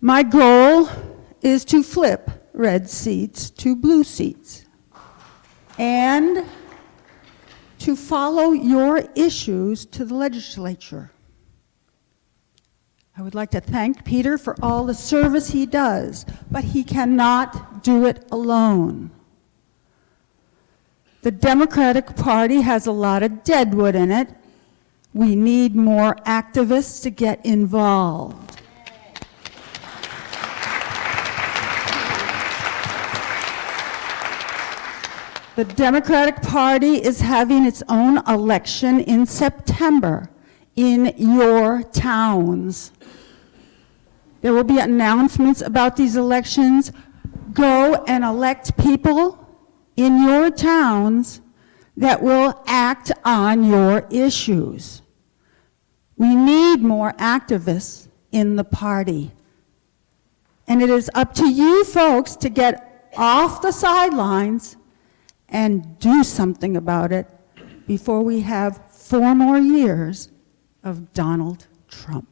My goal is to flip red seats to blue seats and to follow your issues to the legislature. I would like to thank Peter for all the service he does, but he cannot do it alone. The Democratic Party has a lot of deadwood in it. We need more activists to get involved. The Democratic Party is having its own election in September in your towns. There will be announcements about these elections. Go and elect people in your towns that will act on your issues. We need more activists in the party. And it is up to you folks to get off the sidelines and do something about it before we have 4 more years of Donald Trump.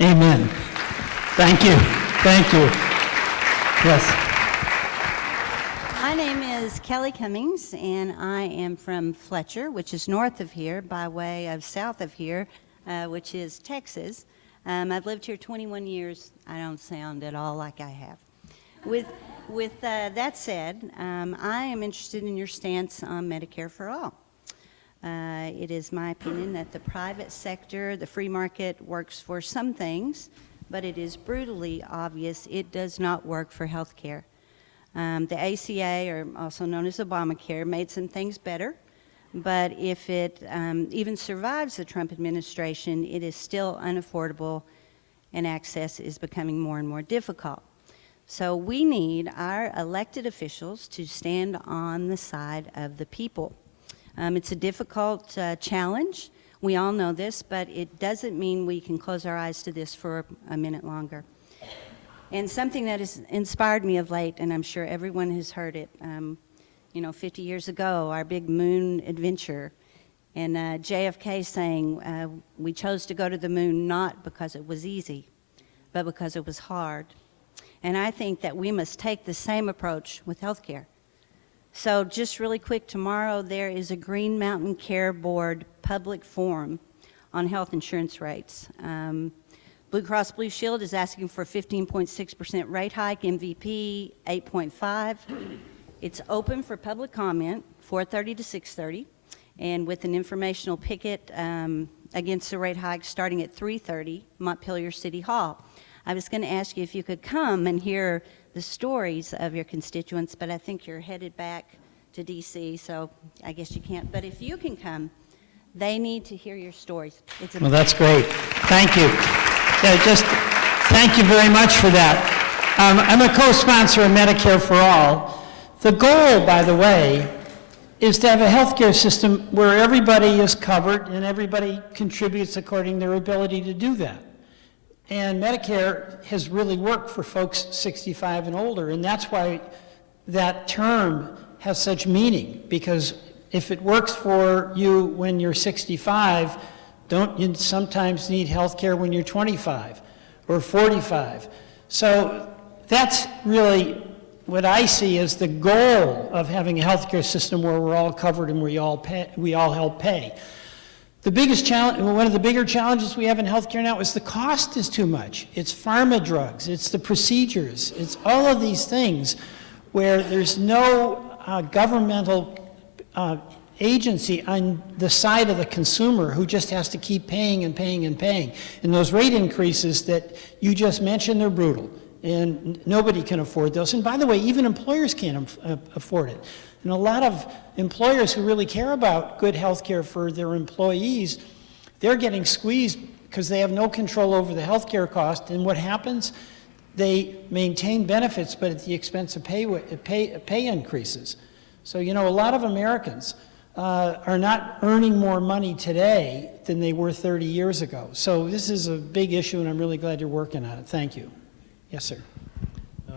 Amen. Thank you. Thank you. Yes. My name is Kelly Cummings, and I am from Fletcher, which is north of here, by way of south of here, which is Texas. I've lived here 21 years. I don't sound at all like I have. With that said, I am interested in your stance on Medicare for all. It is my opinion that the private sector, the free market, works for some things, but it is brutally obvious it does not work for health care. The ACA, or also known as Obamacare, made some things better, but if it even survives the Trump administration, it is still unaffordable and access is becoming more and more difficult. So we need our elected officials to stand on the side of the people. It's a difficult challenge. We all know this, but it doesn't mean we can close our eyes to this for a minute longer. And something that has inspired me of late, and I'm sure everyone has heard it, 50 years ago, our big moon adventure, and JFK saying, we chose to go to the moon not because it was easy, but because it was hard. And I think that we must take the same approach with healthcare. So just really quick, tomorrow there is a Green Mountain Care Board public forum on health insurance rates. Blue Cross Blue Shield is asking for a 15.6% rate hike, MVP 8.5. It's open for public comment, 4:30 to 6:30, and with an informational picket against the rate hike starting at 3:30, Montpelier City Hall. I was going to ask you if you could come and hear the stories of your constituents, but I think you're headed back to D.C., so I guess you can't. But if you can come, they need to hear your stories. Well, that's great. Thank you. Yeah, just thank you very much for that. I'm a co-sponsor of Medicare for All. The goal, by the way, is to have a healthcare system where everybody is covered and everybody contributes according to their ability to do that. And Medicare has really worked for folks 65 and older, and that's why that term has such meaning, because if it works for you when you're 65, don't you sometimes need health care when you're 25 or 45? So that's really what I see as the goal of having a healthcare system where we're all covered and we all help pay. The biggest challenge, one of the bigger challenges we have in healthcare now is the cost is too much. It's pharma drugs, it's the procedures, it's all of these things where there's no governmental agency on the side of the consumer who just has to keep paying and paying and paying. And those rate increases that you just mentioned, they're brutal. And nobody can afford those. And by the way, even employers can't afford it. And a lot of employers who really care about good health care for their employees, they're getting squeezed because they have no control over the health care cost. And what happens? They maintain benefits, but at the expense of pay increases. So, a lot of Americans are not earning more money today than they were 30 years ago. So this is a big issue, and I'm really glad you're working on it. Thank you. Yes, sir.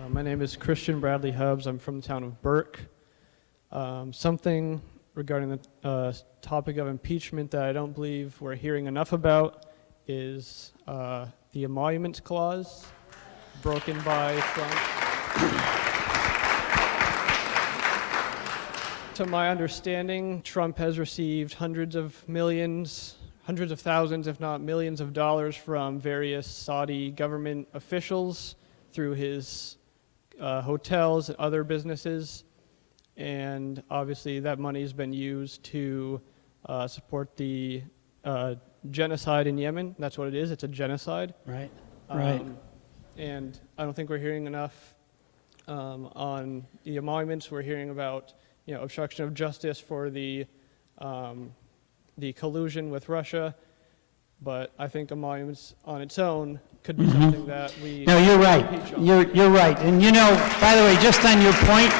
My name is Christian Bradley Hubbs. I'm from the town of Burke. Something regarding the topic of impeachment that I don't believe we're hearing enough about is the emoluments clause broken by Trump. To my understanding, Trump has received hundreds of thousands, if not millions of dollars from various Saudi government officials through his hotels and other businesses. And obviously that money has been used to support the genocide in Yemen. That's what it is. It's a genocide. Right. Right. And I don't think we're hearing enough on the emoluments. We're hearing about obstruction of justice for the collusion with Russia. But I think emoluments on its own could be something that we... No, you're right. You're right. And by the way, just on your point,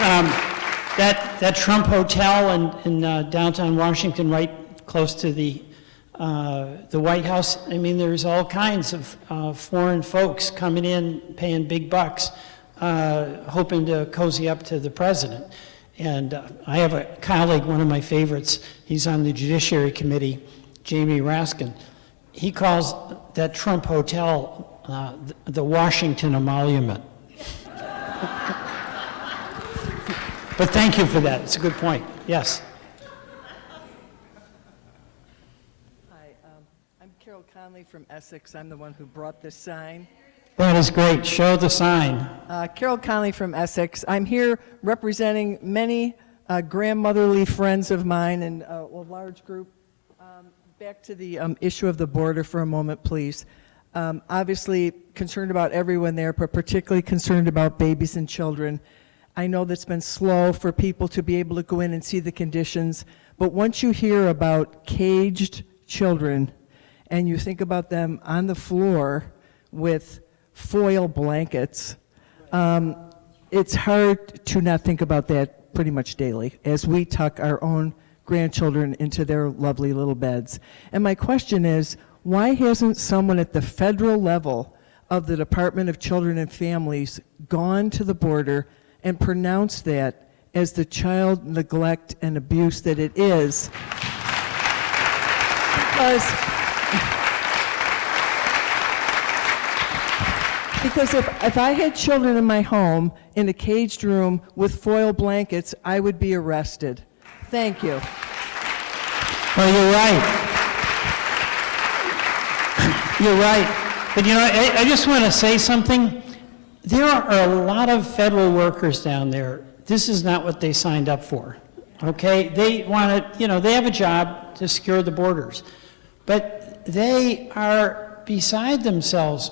That Trump Hotel in downtown Washington, right close to the White House, I mean, there's all kinds of foreign folks coming in, paying big bucks, hoping to cozy up to the president. And I have a colleague, one of my favorites, he's on the Judiciary Committee, Jamie Raskin. He calls that Trump Hotel the Washington Emolument. But thank you for that. It's a good point. Yes. Hi, I'm Carol Conley from Essex. I'm the one who brought this sign. That is great. Show the sign. Carol Conley from Essex. I'm here representing many grandmotherly friends of mine and a large group. Back to the issue of the border for a moment, please. Obviously concerned about everyone there, but particularly concerned about babies and children. I know that's been slow for people to be able to go in and see the conditions, but once you hear about caged children and you think about them on the floor with foil blankets, it's hard to not think about that pretty much daily as we tuck our own grandchildren into their lovely little beds. And my question is, why hasn't someone at the federal level of the Department of Children and Families gone to the border and pronounced that as the child neglect and abuse that it is? Because if I had children in my home in a caged room with foil blankets, I would be arrested. Thank you. Well, you're right. You're right. But you know, I just want to say something. There are a lot of federal workers down there. This is not what they signed up for. Okay? They want to, you know, they have a job to secure the borders. But they are beside themselves,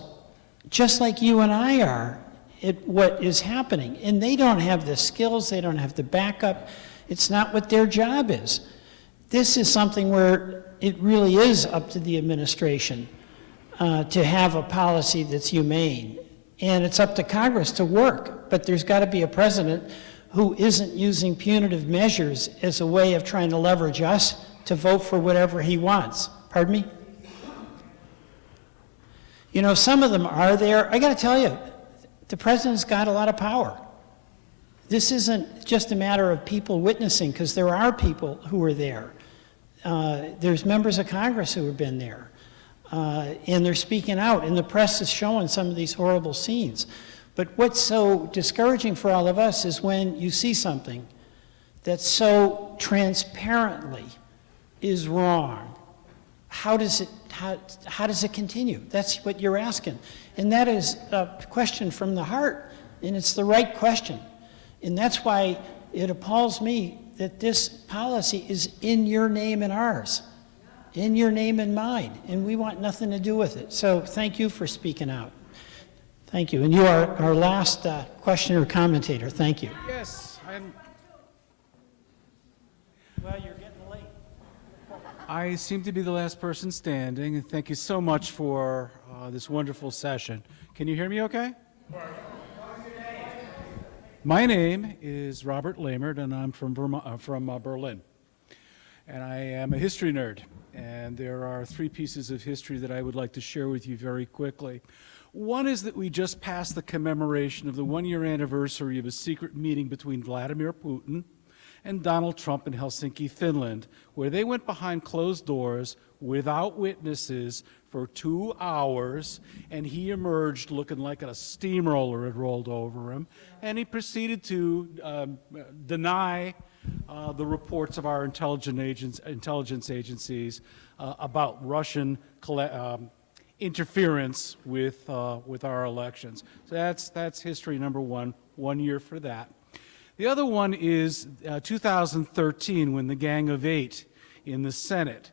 just like you and I are, at what is happening. And they don't have the skills, they don't have the backup. It's not what their job is. This is something where it really is up to the administration to have a policy that's humane. And it's up to Congress to work. But there's got to be a president who isn't using punitive measures as a way of trying to leverage us to vote for whatever he wants. Pardon me? You know, some of them are there. I got to tell you, the president's got a lot of power. This isn't just a matter of people witnessing, because there are people who are there. There's members of Congress who have been there. And they're speaking out, and the press is showing some of these horrible scenes. But what's so discouraging for all of us is when you see something that so transparently is wrong. How does it continue? That's what you're asking. And that is a question from the heart, and it's the right question. And that's why it appalls me that this policy is in your name and ours, in your name and mine, and we want nothing to do with it. So thank you for speaking out. Thank you. And you are our last questioner or commentator. Thank you. Yes, Well, you're getting late. I seem to be the last person standing, and thank you so much for this wonderful session. Can you hear me okay? My name is Robert Lamert, and I'm from Berlin. And I am a history nerd, and there are 3 pieces of history that I would like to share with you very quickly. One is that we just passed the commemoration of the 1-year anniversary of a secret meeting between Vladimir Putin and Donald Trump in Helsinki, Finland, where they went behind closed doors without witnesses for 2 hours, and he emerged looking like a steamroller had rolled over him, and he proceeded to deny the reports of our intelligence agencies about Russian interference with our elections. So that's history number 1, 1 year for that. The other one is 2013, when the Gang of 8 in the Senate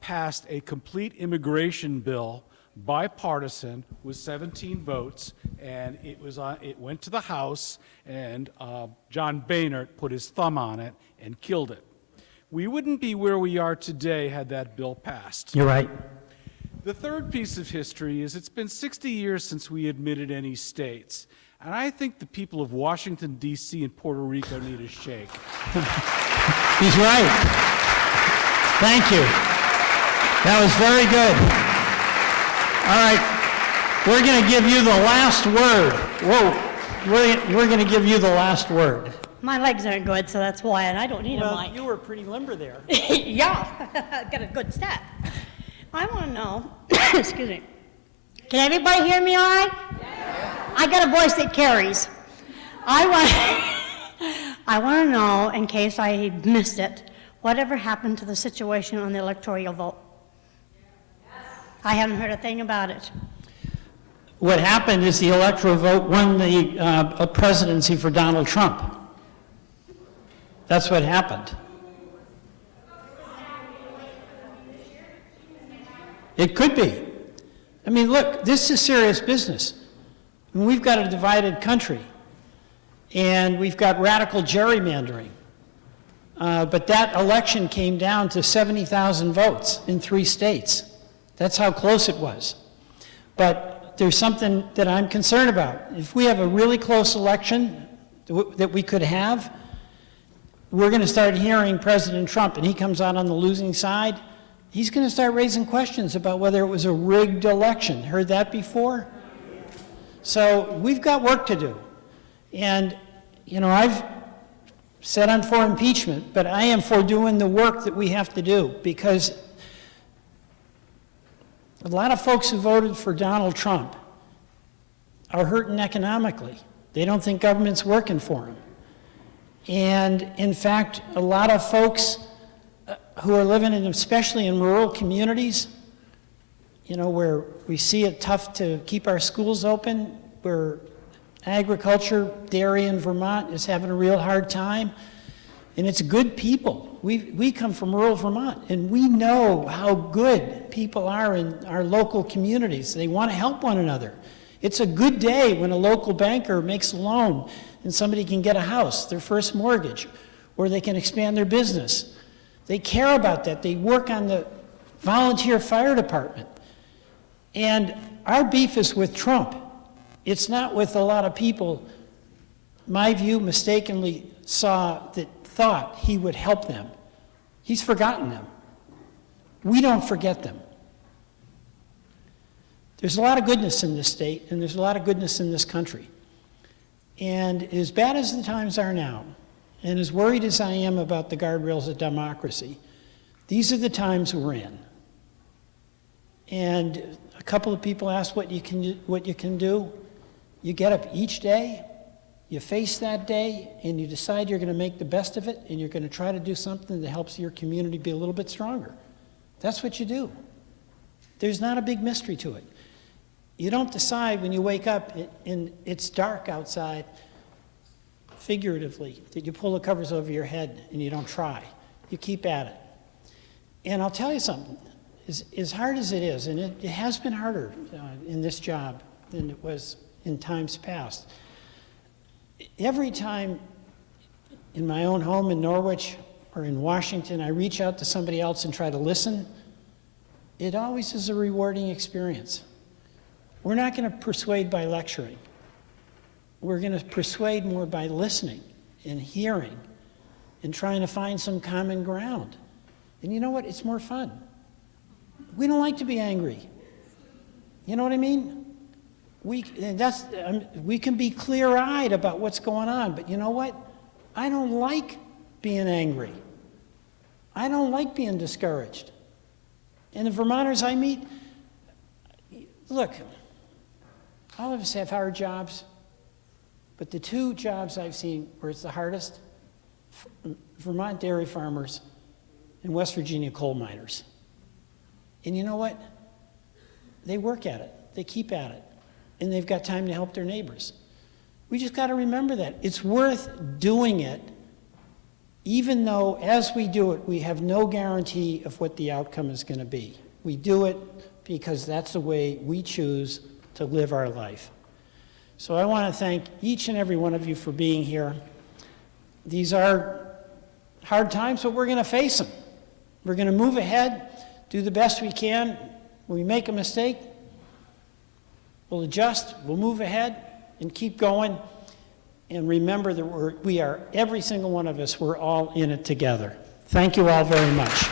passed a complete immigration bill, bipartisan, with 17 votes, and it went to the House, and John Boehner put his thumb on it and killed it. We wouldn't be where we are today had that bill passed. You're right. The third piece of history is it's been 60 years since we admitted any states. And I think the people of Washington, D.C. and Puerto Rico need a shake. He's right. Thank you. That was very good. All right, we're going to give you the last word. Whoa, we're going to give you the last word. My legs aren't good, so that's why, and I don't need a mic. You were pretty limber there. Yeah, got a good step. I want to know, excuse me, can everybody hear me all right? Yeah. I got a voice that carries. I want to know, in case I missed it, whatever happened to the situation on the electoral vote? I haven't heard a thing about it. What happened is the electoral vote won the presidency for Donald Trump. That's what happened. It could be. I mean, look, this is serious business. I mean, we've got a divided country, and we've got radical gerrymandering. But that election came down to 70,000 votes in 3 states. That's how close it was. But there's something that I'm concerned about. If we have a really close election that we could have, we're going to start hearing President Trump, and he comes out on the losing side, he's going to start raising questions about whether it was a rigged election. Heard that before? So we've got work to do. And, you know, I've said I'm for impeachment, but I am for doing the work that we have to do, because a lot of folks who voted for Donald Trump are hurting economically. They don't think government's working for them. And in fact, a lot of folks who are living in, especially in rural communities, you know, where we see it tough to keep our schools open, where agriculture, dairy in Vermont is having a real hard time, and it's good people. We come from rural Vermont, and we know how good people are in our local communities. They want to help one another. It's a good day when a local banker makes a loan and somebody can get a house, their first mortgage, or they can expand their business. They care about that. They work on the volunteer fire department. And our beef is with Trump. It's not with a lot of people, my view, mistakenly thought he would help them. He's forgotten them. We don't forget them. There's a lot of goodness in this state, and there's a lot of goodness in this country. And as bad as the times are now, and as worried as I am about the guardrails of democracy, these are the times we're in. And a couple of people asked what you can do. You get up each day, you face that day, and you decide you're going to make the best of it, and you're going to try to do something that helps your community be a little bit stronger. That's what you do. There's not a big mystery to it. You don't decide when you wake up and it's dark outside, figuratively, that you pull the covers over your head and you don't try. You keep at it. And I'll tell you something, as hard as it is, and it has been harder in this job than it was in times past. Every time in my own home in Norwich or in Washington, I reach out to somebody else and try to listen, it always is a rewarding experience. We're not going to persuade by lecturing. We're going to persuade more by listening and hearing and trying to find some common ground. And you know what? It's more fun. We don't like to be angry. You know what I mean? We can be clear-eyed about what's going on, but you know what? I don't like being angry. I don't like being discouraged. And the Vermonters I meet, look, all of us have hard jobs, but the 2 jobs I've seen where it's the hardest, Vermont dairy farmers and West Virginia coal miners. And you know what? They work at it. They keep at it. And they've got time to help their neighbors. We just got to remember that. It's worth doing it, even though as we do it, we have no guarantee of what the outcome is going to be. We do it because that's the way we choose to live our life. So I want to thank each and every one of you for being here. These are hard times, but we're going to face them. We're going to move ahead, do the best we can. When we make a mistake, we'll adjust, we'll move ahead, and keep going. And remember that we are, every single one of us, we're all in it together. Thank you all very much.